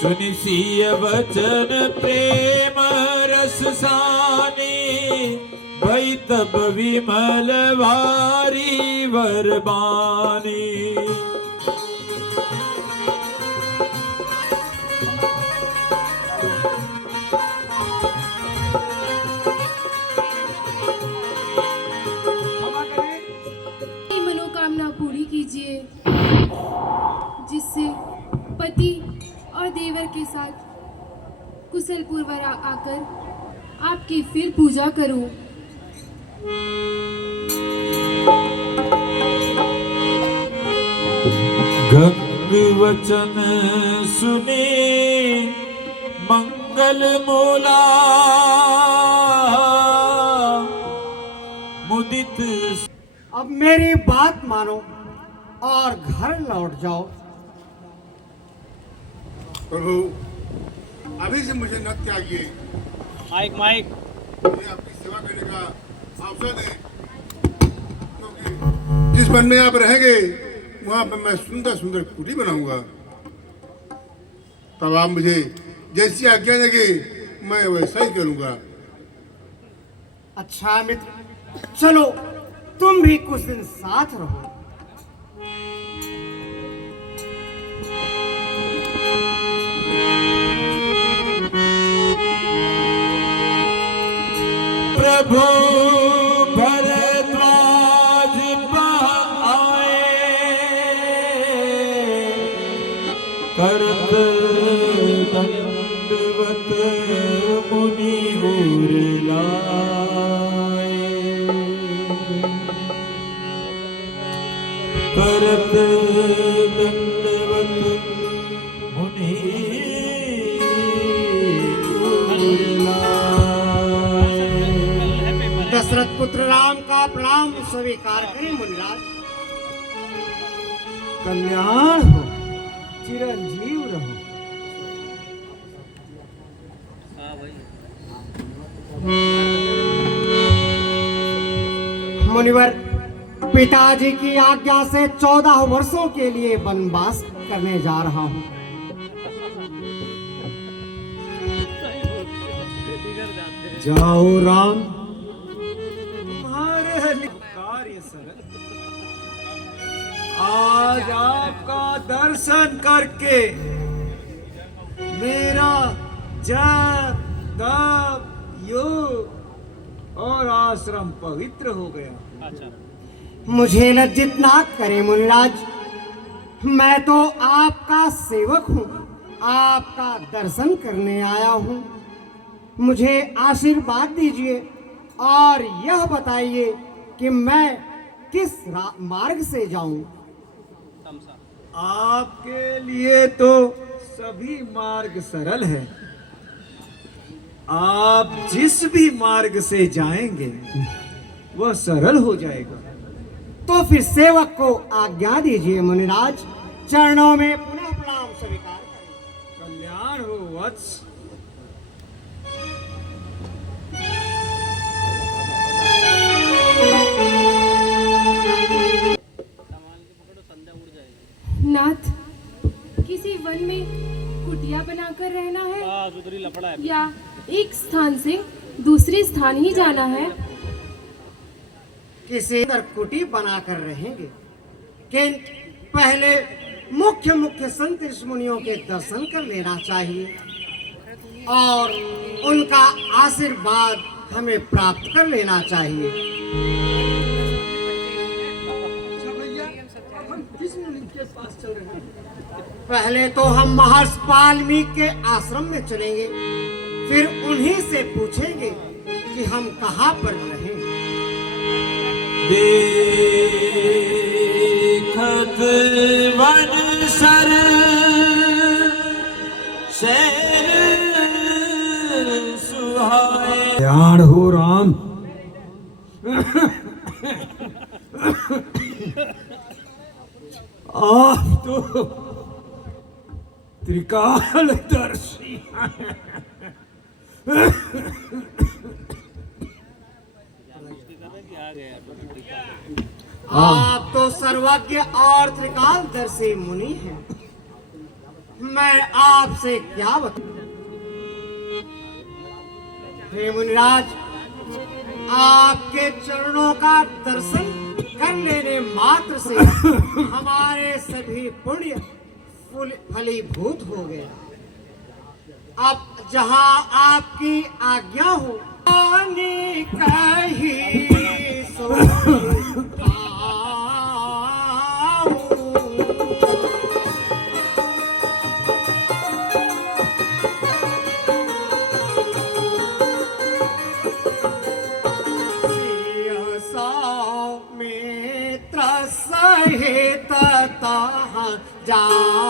सुनि सिय वचन प्रेम रस सानी। भई तब विमल वारी वरबानी। मनोकामना पूरी कीजिए जिससे पति और देवर के साथ कुशल पूर्वक आकर आपकी फिर पूजा करूं। गंग वचन सुने मंग मंगल मूला मुदित। अब मेरी बात मानो और घर लौट जाओ। प्रभु अभी से मुझे न त्यागिए, माइक माइक। मुझे आपकी सेवा करने का अवसर दें, क्योंकि जिस वन में आप रहेंगे वहाँ पर मैं सुंदर सुंदर कुटी बनाऊंगा। तब आप मुझे जैसी आज्ञा देंगे मैं वैसा ही करूंगा। अच्छा मित्र, चलो तुम भी कुछ दिन साथ रहो। प्रभु भरद्वाज आए करत दंडवत मुनि उर लाए। करत दंडवत मुनि उर लाए। दशरथ पुत्र राम का प्रणाम स्वीकार करें मुनिराज। कल्याण हो, चिरंजीव रहो। मुनिवर, पिताजी की आज्ञा से 14 वर्षों के लिए वनवास करने जा रहा हूँ। जाओ राम, तुम्हारे कार्य सरल। आज आपका दर्शन करके मेरा जप तप योग और आश्रम पवित्र हो गया। मुझे लज्जित ना करें मुनिराज, मैं तो आपका सेवक हूँ, आपका दर्शन करने आया हूँ। मुझे आशीर्वाद दीजिए और यह बताइए कि मैं किस मार्ग से जाऊं। आपके लिए तो सभी मार्ग सरल है। आप जिस भी मार्ग से जाएंगे वह सरल हो जाएगा। तो फिर सेवक को आज्ञा दीजिए मुनिराज, चरणों में पुनः प्रणाम स्वीकार करें। कल्याण हो वत्स। नाथ, किसी वन में कुटिया बनाकर रहना है या एक स्थान से दूसरे स्थान ही जाना है? किसी तरह कुटी बनाकर रहेंगे, किंतु पहले मुख्य मुख्य संत ऋषि मुनियों के दर्शन कर लेना चाहिए और उनका आशीर्वाद हमें प्राप्त कर लेना चाहिए। हम किस मुनि के पास चल रहे हैं? पहले तो हम महर्षि वाल्मीकि के आश्रम में चलेंगे, फिर उन्हीं से पूछेंगे कि हम कहाँ पर रहें। देखत वन सर शैर सुहाए। कल्याण हो राम। आप तो त्रिकालदर्शी हैं। आप तो सर्वज्ञ और त्रिकालदर्शी मुनि हैं। मैं आपसे क्या बताऊं? हे मुनिराज, आपके चरणों का दर्शन कर लेने मात्र से हमारे सभी पुण्य फलीभूत हो गया। अब जहाँ आपकी आज्ञा हो, कहीं सो सहित जाऊं।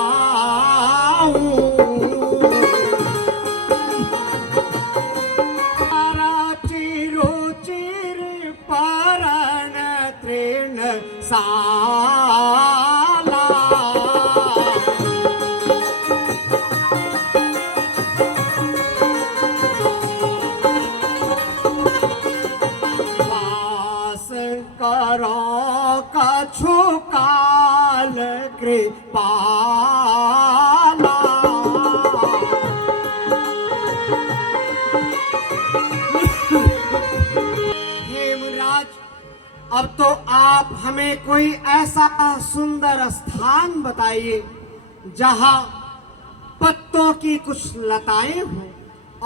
हमें कोई ऐसा सुंदर स्थान बताइए जहां पत्तों की कुछ लताएं हों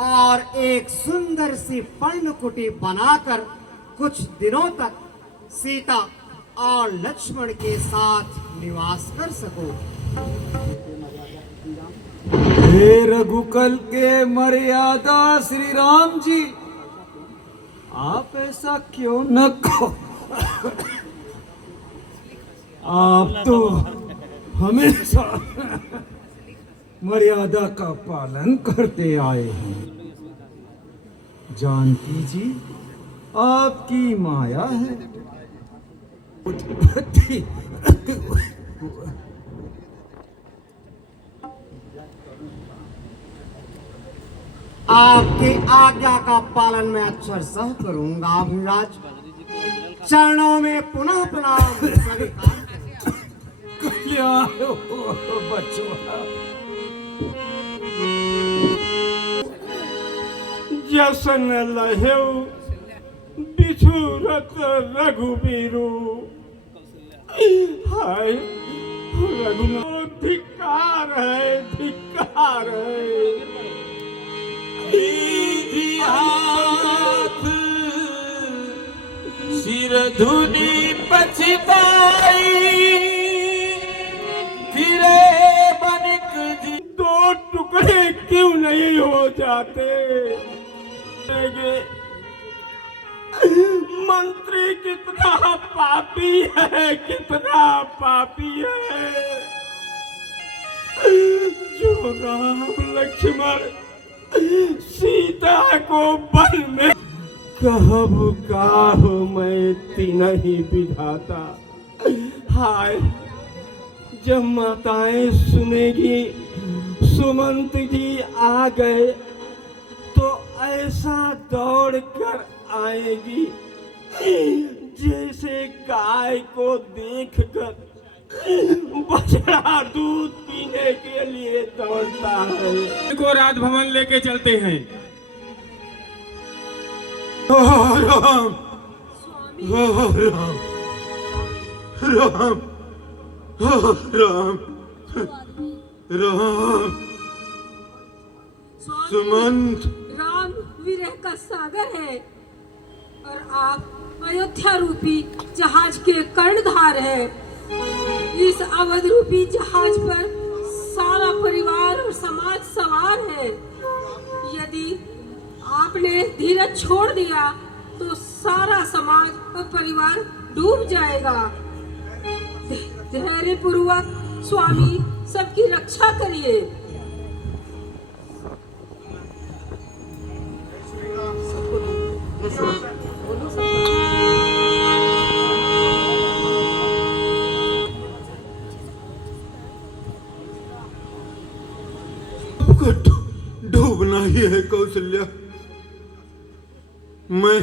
और एक सुंदर सी पर्णकुटी बनाकर कुछ दिनों तक सीता और लक्ष्मण के साथ निवास कर सको। हे रघुकुल के मर्यादा श्री राम जी, आप ऐसा क्यों न कहो। आप तो हमेशा मर्यादा का पालन करते आए हैं। जानकी जी, आपकी माया है। उत्पत्ति आपकी आज्ञा का पालन मैं अक्षरशः करूंगा अभिराज। चरणों में पुनः प्रणाम स्वीकार। कल्याण हो बचवा। जसन लहेउ बिछुरत रघुबीरु, हाय रघुनाथ धिक्कार है, धिक्कार है। सीधी हाथ सिर धुनी पछताई, फिरे बनिक जी। दो टुकड़े क्यों नहीं हो जाते। मंत्री कितना पापी है, कितना पापी है, जो राम लक्ष्मण सीता को वन में कहब काह मैं तिनहि विधाता। हाय, जब माताएं सुनेगी सुमंत जी आ गए तो ऐसा दौड़ कर आएगी जैसे गाय को देखकर बछड़ा दूध पीने के लिए दौड़ता है। को राजभवन लेके चलते हैं। राम राम राम राम राम सुमंत। राम विरह का सागर है और आप अयोध्या रूपी जहाज के कर्णधार हैं। इस अवध रूपी जहाज पर सारा परिवार और समाज सवार है। यदि आपने धीरज छोड़ दिया तो सारा समाज और परिवार डूब जाएगा। धैर्य पूर्वक स्वामी सबकी रक्षा करिए। डूबना ही है कौशल्या। मैं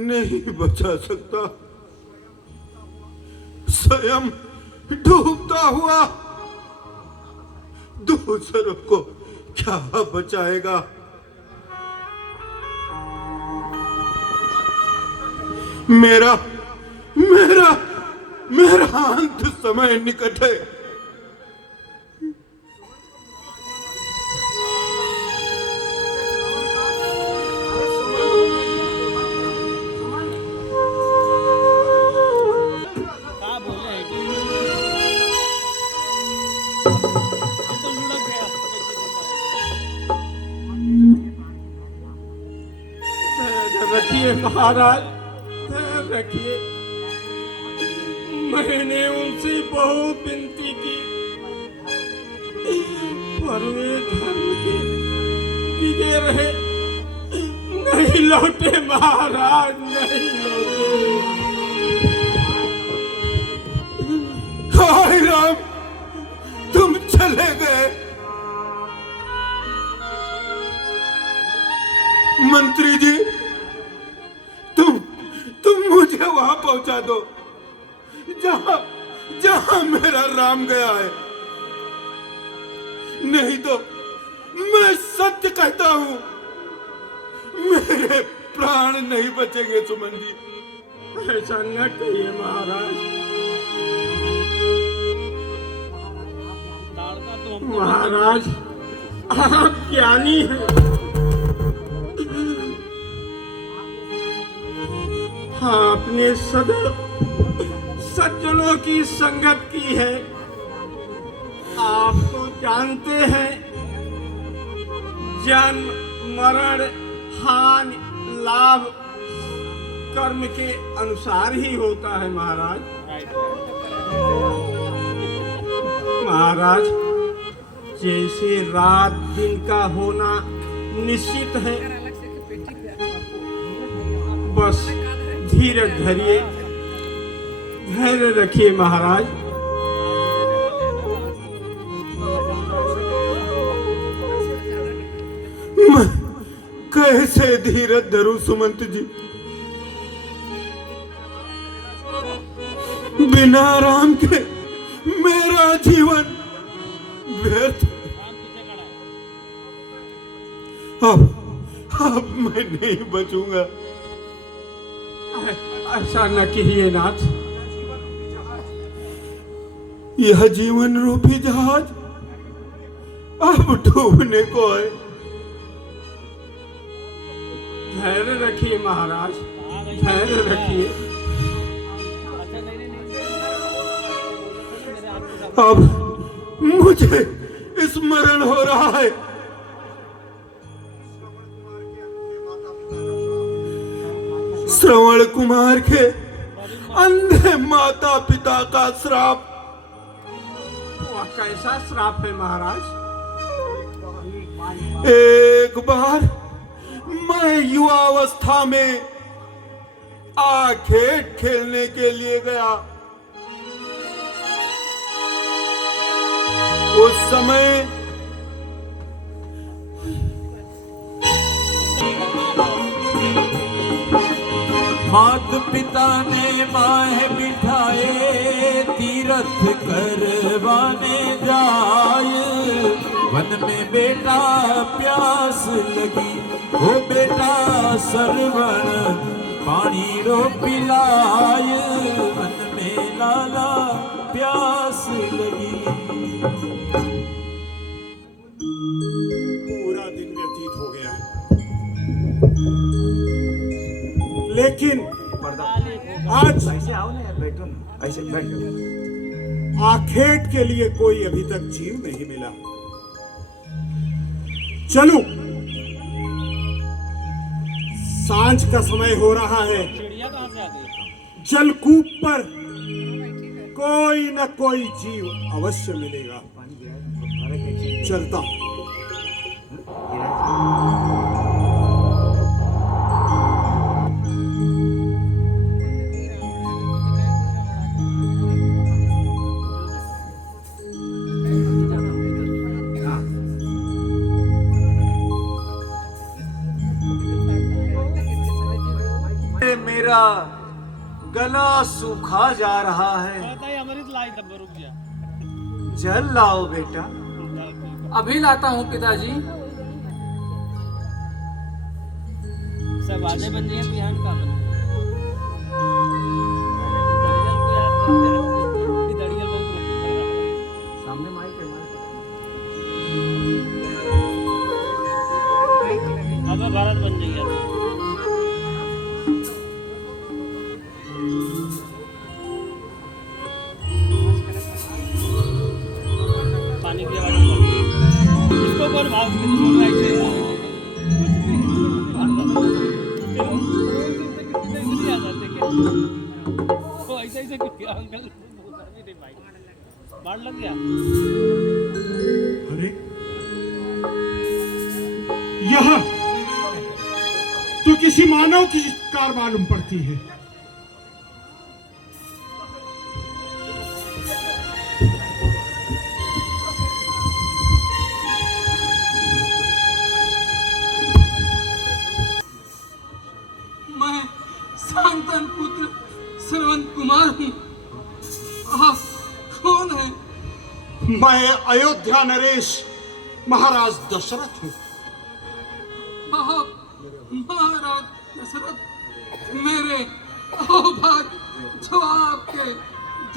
नहीं बचा सकता। स्वयं डूबता हुआ दूसरों को क्या बचाएगा। मेरा मेरा मेरा अंत समय निकट है। रखिए महाराज, रखिए। मैंने उनसे बहुत विनती की पर वे धर्म के गिरे रहे, नहीं लौटे महाराज, नहीं लौटे। हाय राम, तुम चले गए। मंत्री जी, तुम मुझे वहां पहुंचा दो जहां मेरा राम गया है। नहीं तो मैं सत्य कहता हूं, मेरे प्राण नहीं बचेंगे सुमन जी। ऐसा न कहिए महाराज। महाराज आप ज्ञानी हैं, आपने सदा सज्जनों की संगत की है। आप तो जानते हैं जन्म मरण हानि लाभ कर्म के अनुसार ही होता है महाराज। महाराज जैसे रात दिन का होना निश्चित है, बस धीरज धरिए, धैर्य रखिए महाराज। मैं कैसे धीरज धरूं सुमंत जी? बिना राम के मेरा जीवन व्यर्थ। अब मैं नहीं बचूंगा। ऐसा न कहिए नाथ। यह जीवन रूपी जहाज अब डूबने को है। धैर्य रखिए महाराज, धैर्य रखिए। अब मुझे स्मरण हो रहा है, श्रवण कुमार के अंधे माता पिता का श्राप। वह कैसा श्राप है महाराज? एक बार मैं युवावस्था में खेत खेलने के लिए गया। उस समय मात पिता ने माह बिठाए तीर्थ करवाने जाए। वन में बेटा प्यास लगी, हो बेटा सरवण पानी रो पिलाए। वन में लाला प्यास लगी। पूरा दिन व्यतीत हो गया, लेकिन आज आखेट के लिए कोई अभी तक जीव नहीं मिला। चलो, सांझ का समय हो रहा है। जलकूप पर कोई न कोई जीव अवश्य मिलेगा। चलता हूं। मेरा गला सूखा जा रहा है, जल लाओ बेटा। अभी लाता हूँ पिताजी। सब आधे बन गए बिहान का सामने माइक है। अब भारत बन जाएगा। पानी की आवाज इसको कौन भाव से बोल रहा है? आ जाते क्या वो ऐसे ऐसे क्या अंकल बाढ़ लग गया। अरे यह तो किसी मानव की कार मालूम पड़ती है। मैं शांतन पुत्र श्रवण कुमार हूँ। आप कौन है? मैं अयोध्या नरेश महाराज दशरथ हूँ। आप महाराज दशरथ मेरे ओ भाग जो आपके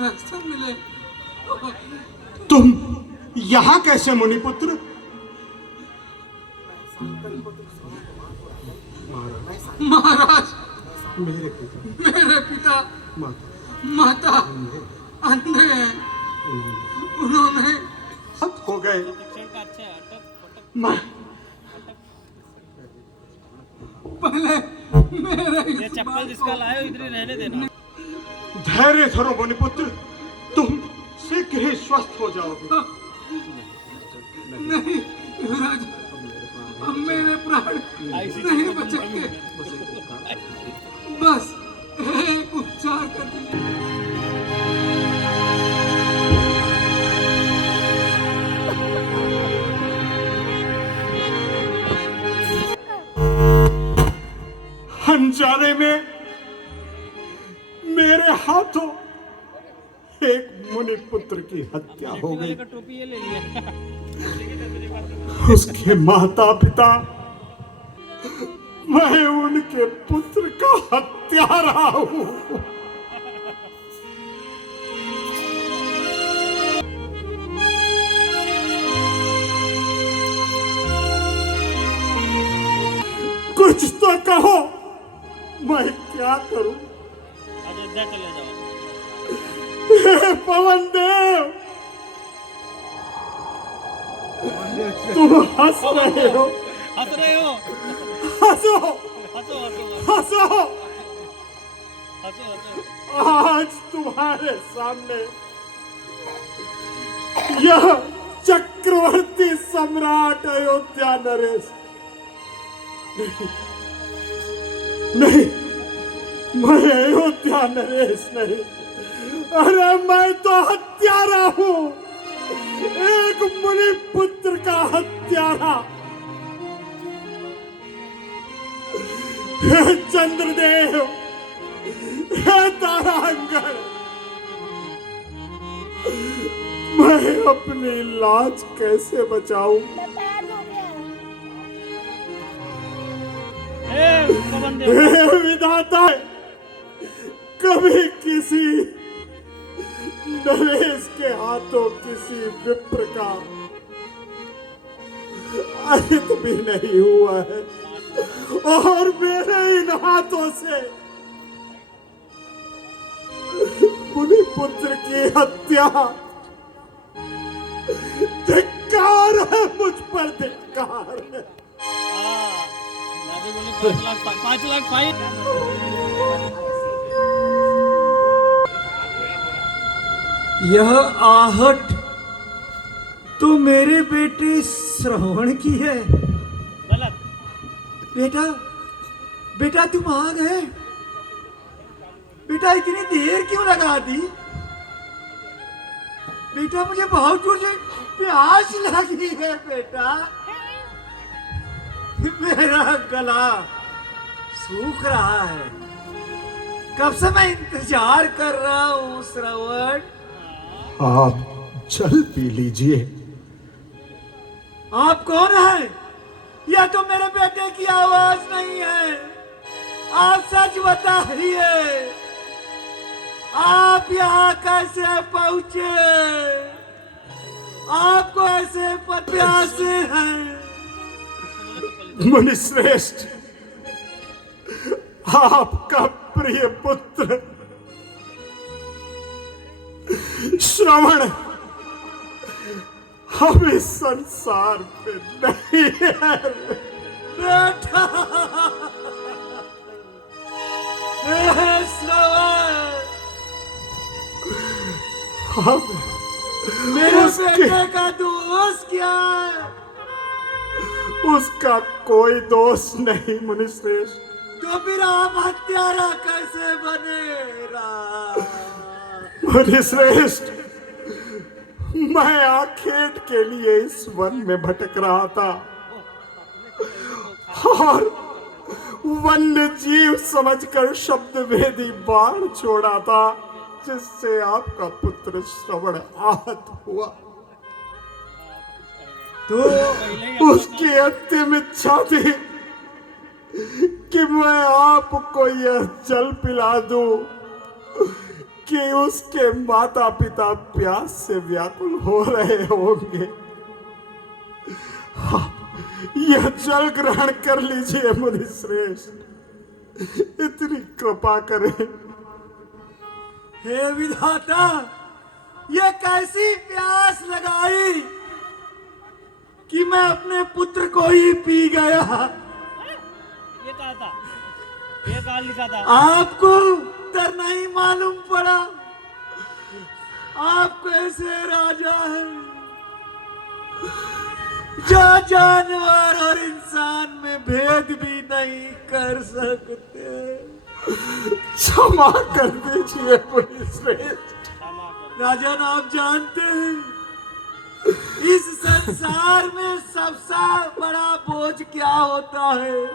दर्शन मिले। तुम यहाँ कैसे मुनिपुत्र? महाराज, मेरे पिता माता माता अंधे हैं। उन्होंने हो गए। मैं पहले मेरे ये चप्पल जिसका लाए हो इधर ही रहने देना। धैर्य धरो मुनिपुत्र, तुम शीघ्र ही स्वस्थ हो जाओगे। नहीं राजा, अब मेरे प्राण नहीं बचेंगे। बस एक उपचार कर दीजिए। अनजाने में मेरे हाथों एक मुनिपुत्र की हत्या हो गई। टोपी ये ले लिया। उसके माता पिता, मैं उनके पुत्र का हत्यारा हूं। कुछ तो कहो, मैं क्या करूं? अयोध्या चले जाओ। हे पवन देव, तुम हंस रहे हो। हंस रहे हो? हंसो हंसो हंसो हंसो। हंसो हंसो। आज तुम्हारे सामने यह चक्रवर्ती सम्राट अयोध्या नरेश नहीं, मैं अयोध्या नरेश नहीं, अरे मैं तो हत्यारा हूं, एक मुनि पुत्र का हत्यारा। हे चंद्रदेव, हे तारांगण, मैं अपनी लाज कैसे बचाऊं? पवन देव, हे विधाता, कभी किसी नरेश के हाथों किसी विप्र का अहित भी नहीं हुआ है, और मेरे इन हाथों से मुनि पुत्र की हत्या। धिक्कार है मुझ पर, धिक्कार है। दादी बोली 5 लाख फाइन। यह आहट तो मेरे बेटे श्रवण की है। गलत। बेटा, बेटा तुम आ गए। बेटा इतनी देर क्यों लगा दी? बेटा मुझे बहुत जोर से प्यास लगी है बेटा। मेरा गला सूख रहा है, कब से मैं इंतजार कर रहा हूँ श्रवण। आप जल पी लीजिए। आप कौन है? यह तो मेरे बेटे की आवाज नहीं है। आप सच बताइए, आप यहाँ कैसे पहुंचे? आपको ऐसे प्यासे हैं? मुनिश्रेष्ठ, आपका प्रिय पुत्र श्रवण हम इस संसार पे नहीं है। बेटा, श्रवण, हम मेरे उसके- बेटे का दोष क्या है? उसका कोई दोष नहीं मुनिश्रेष्ठ। तो फिर आप हत्यारा कैसे बनेगा? मुनिश्रेष्ठ, मैं आखेट के लिए इस वन में भटक रहा था, और वन्य जीव समझकर शब्द भेदी बाण छोड़ा था, जिससे आपका पुत्र श्रवण आहत हुआ। तो उसकी अंतिम इच्छा थी कि मैं आपको यह जल पिला दूं कि उसके माता पिता प्यास से व्याकुल हो रहे होंगे। हाँ, यह जल ग्रहण कर लीजिए मुनि श्रेष्ठ, इतनी कृपा करें। हे विधाता, ये कैसी प्यास लगाई कि मैं अपने पुत्र को ही पी गया। ये कहा था, ये कहा लिखा था। आपको उत्तर नहीं मालूम पड़ा? आप कैसे राजा हैं जो जानवर और इंसान में भेद भी नहीं कर सकते? क्षमा कर दीजिए मुनि श्रेष्ठ। राजन, आप जानते हैं इस संसार में सबसे बड़ा बोझ क्या होता है?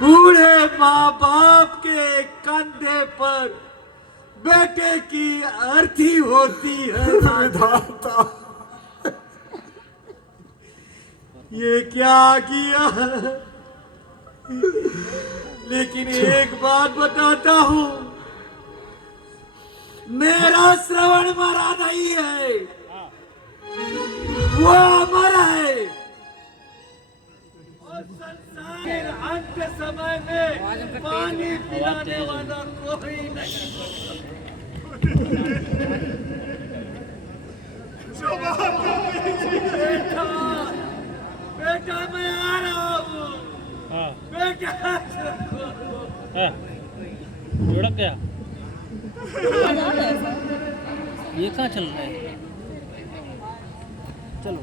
बूढ़े माँ बाप के कंधे पर बेटे की अर्थी होती है। विधाता, ये क्या किया? लेकिन एक बात बताता हूँ, मेरा श्रवण मरा नहीं है, वो अमर है। और संसार के अंत समय में पानी पिलाने वाला कोई नहीं। बेटा, मैं आ रहा हूँ। हाँ, बेटा, लुढ़क गया। ये कहाँ चल रहा है? चलो।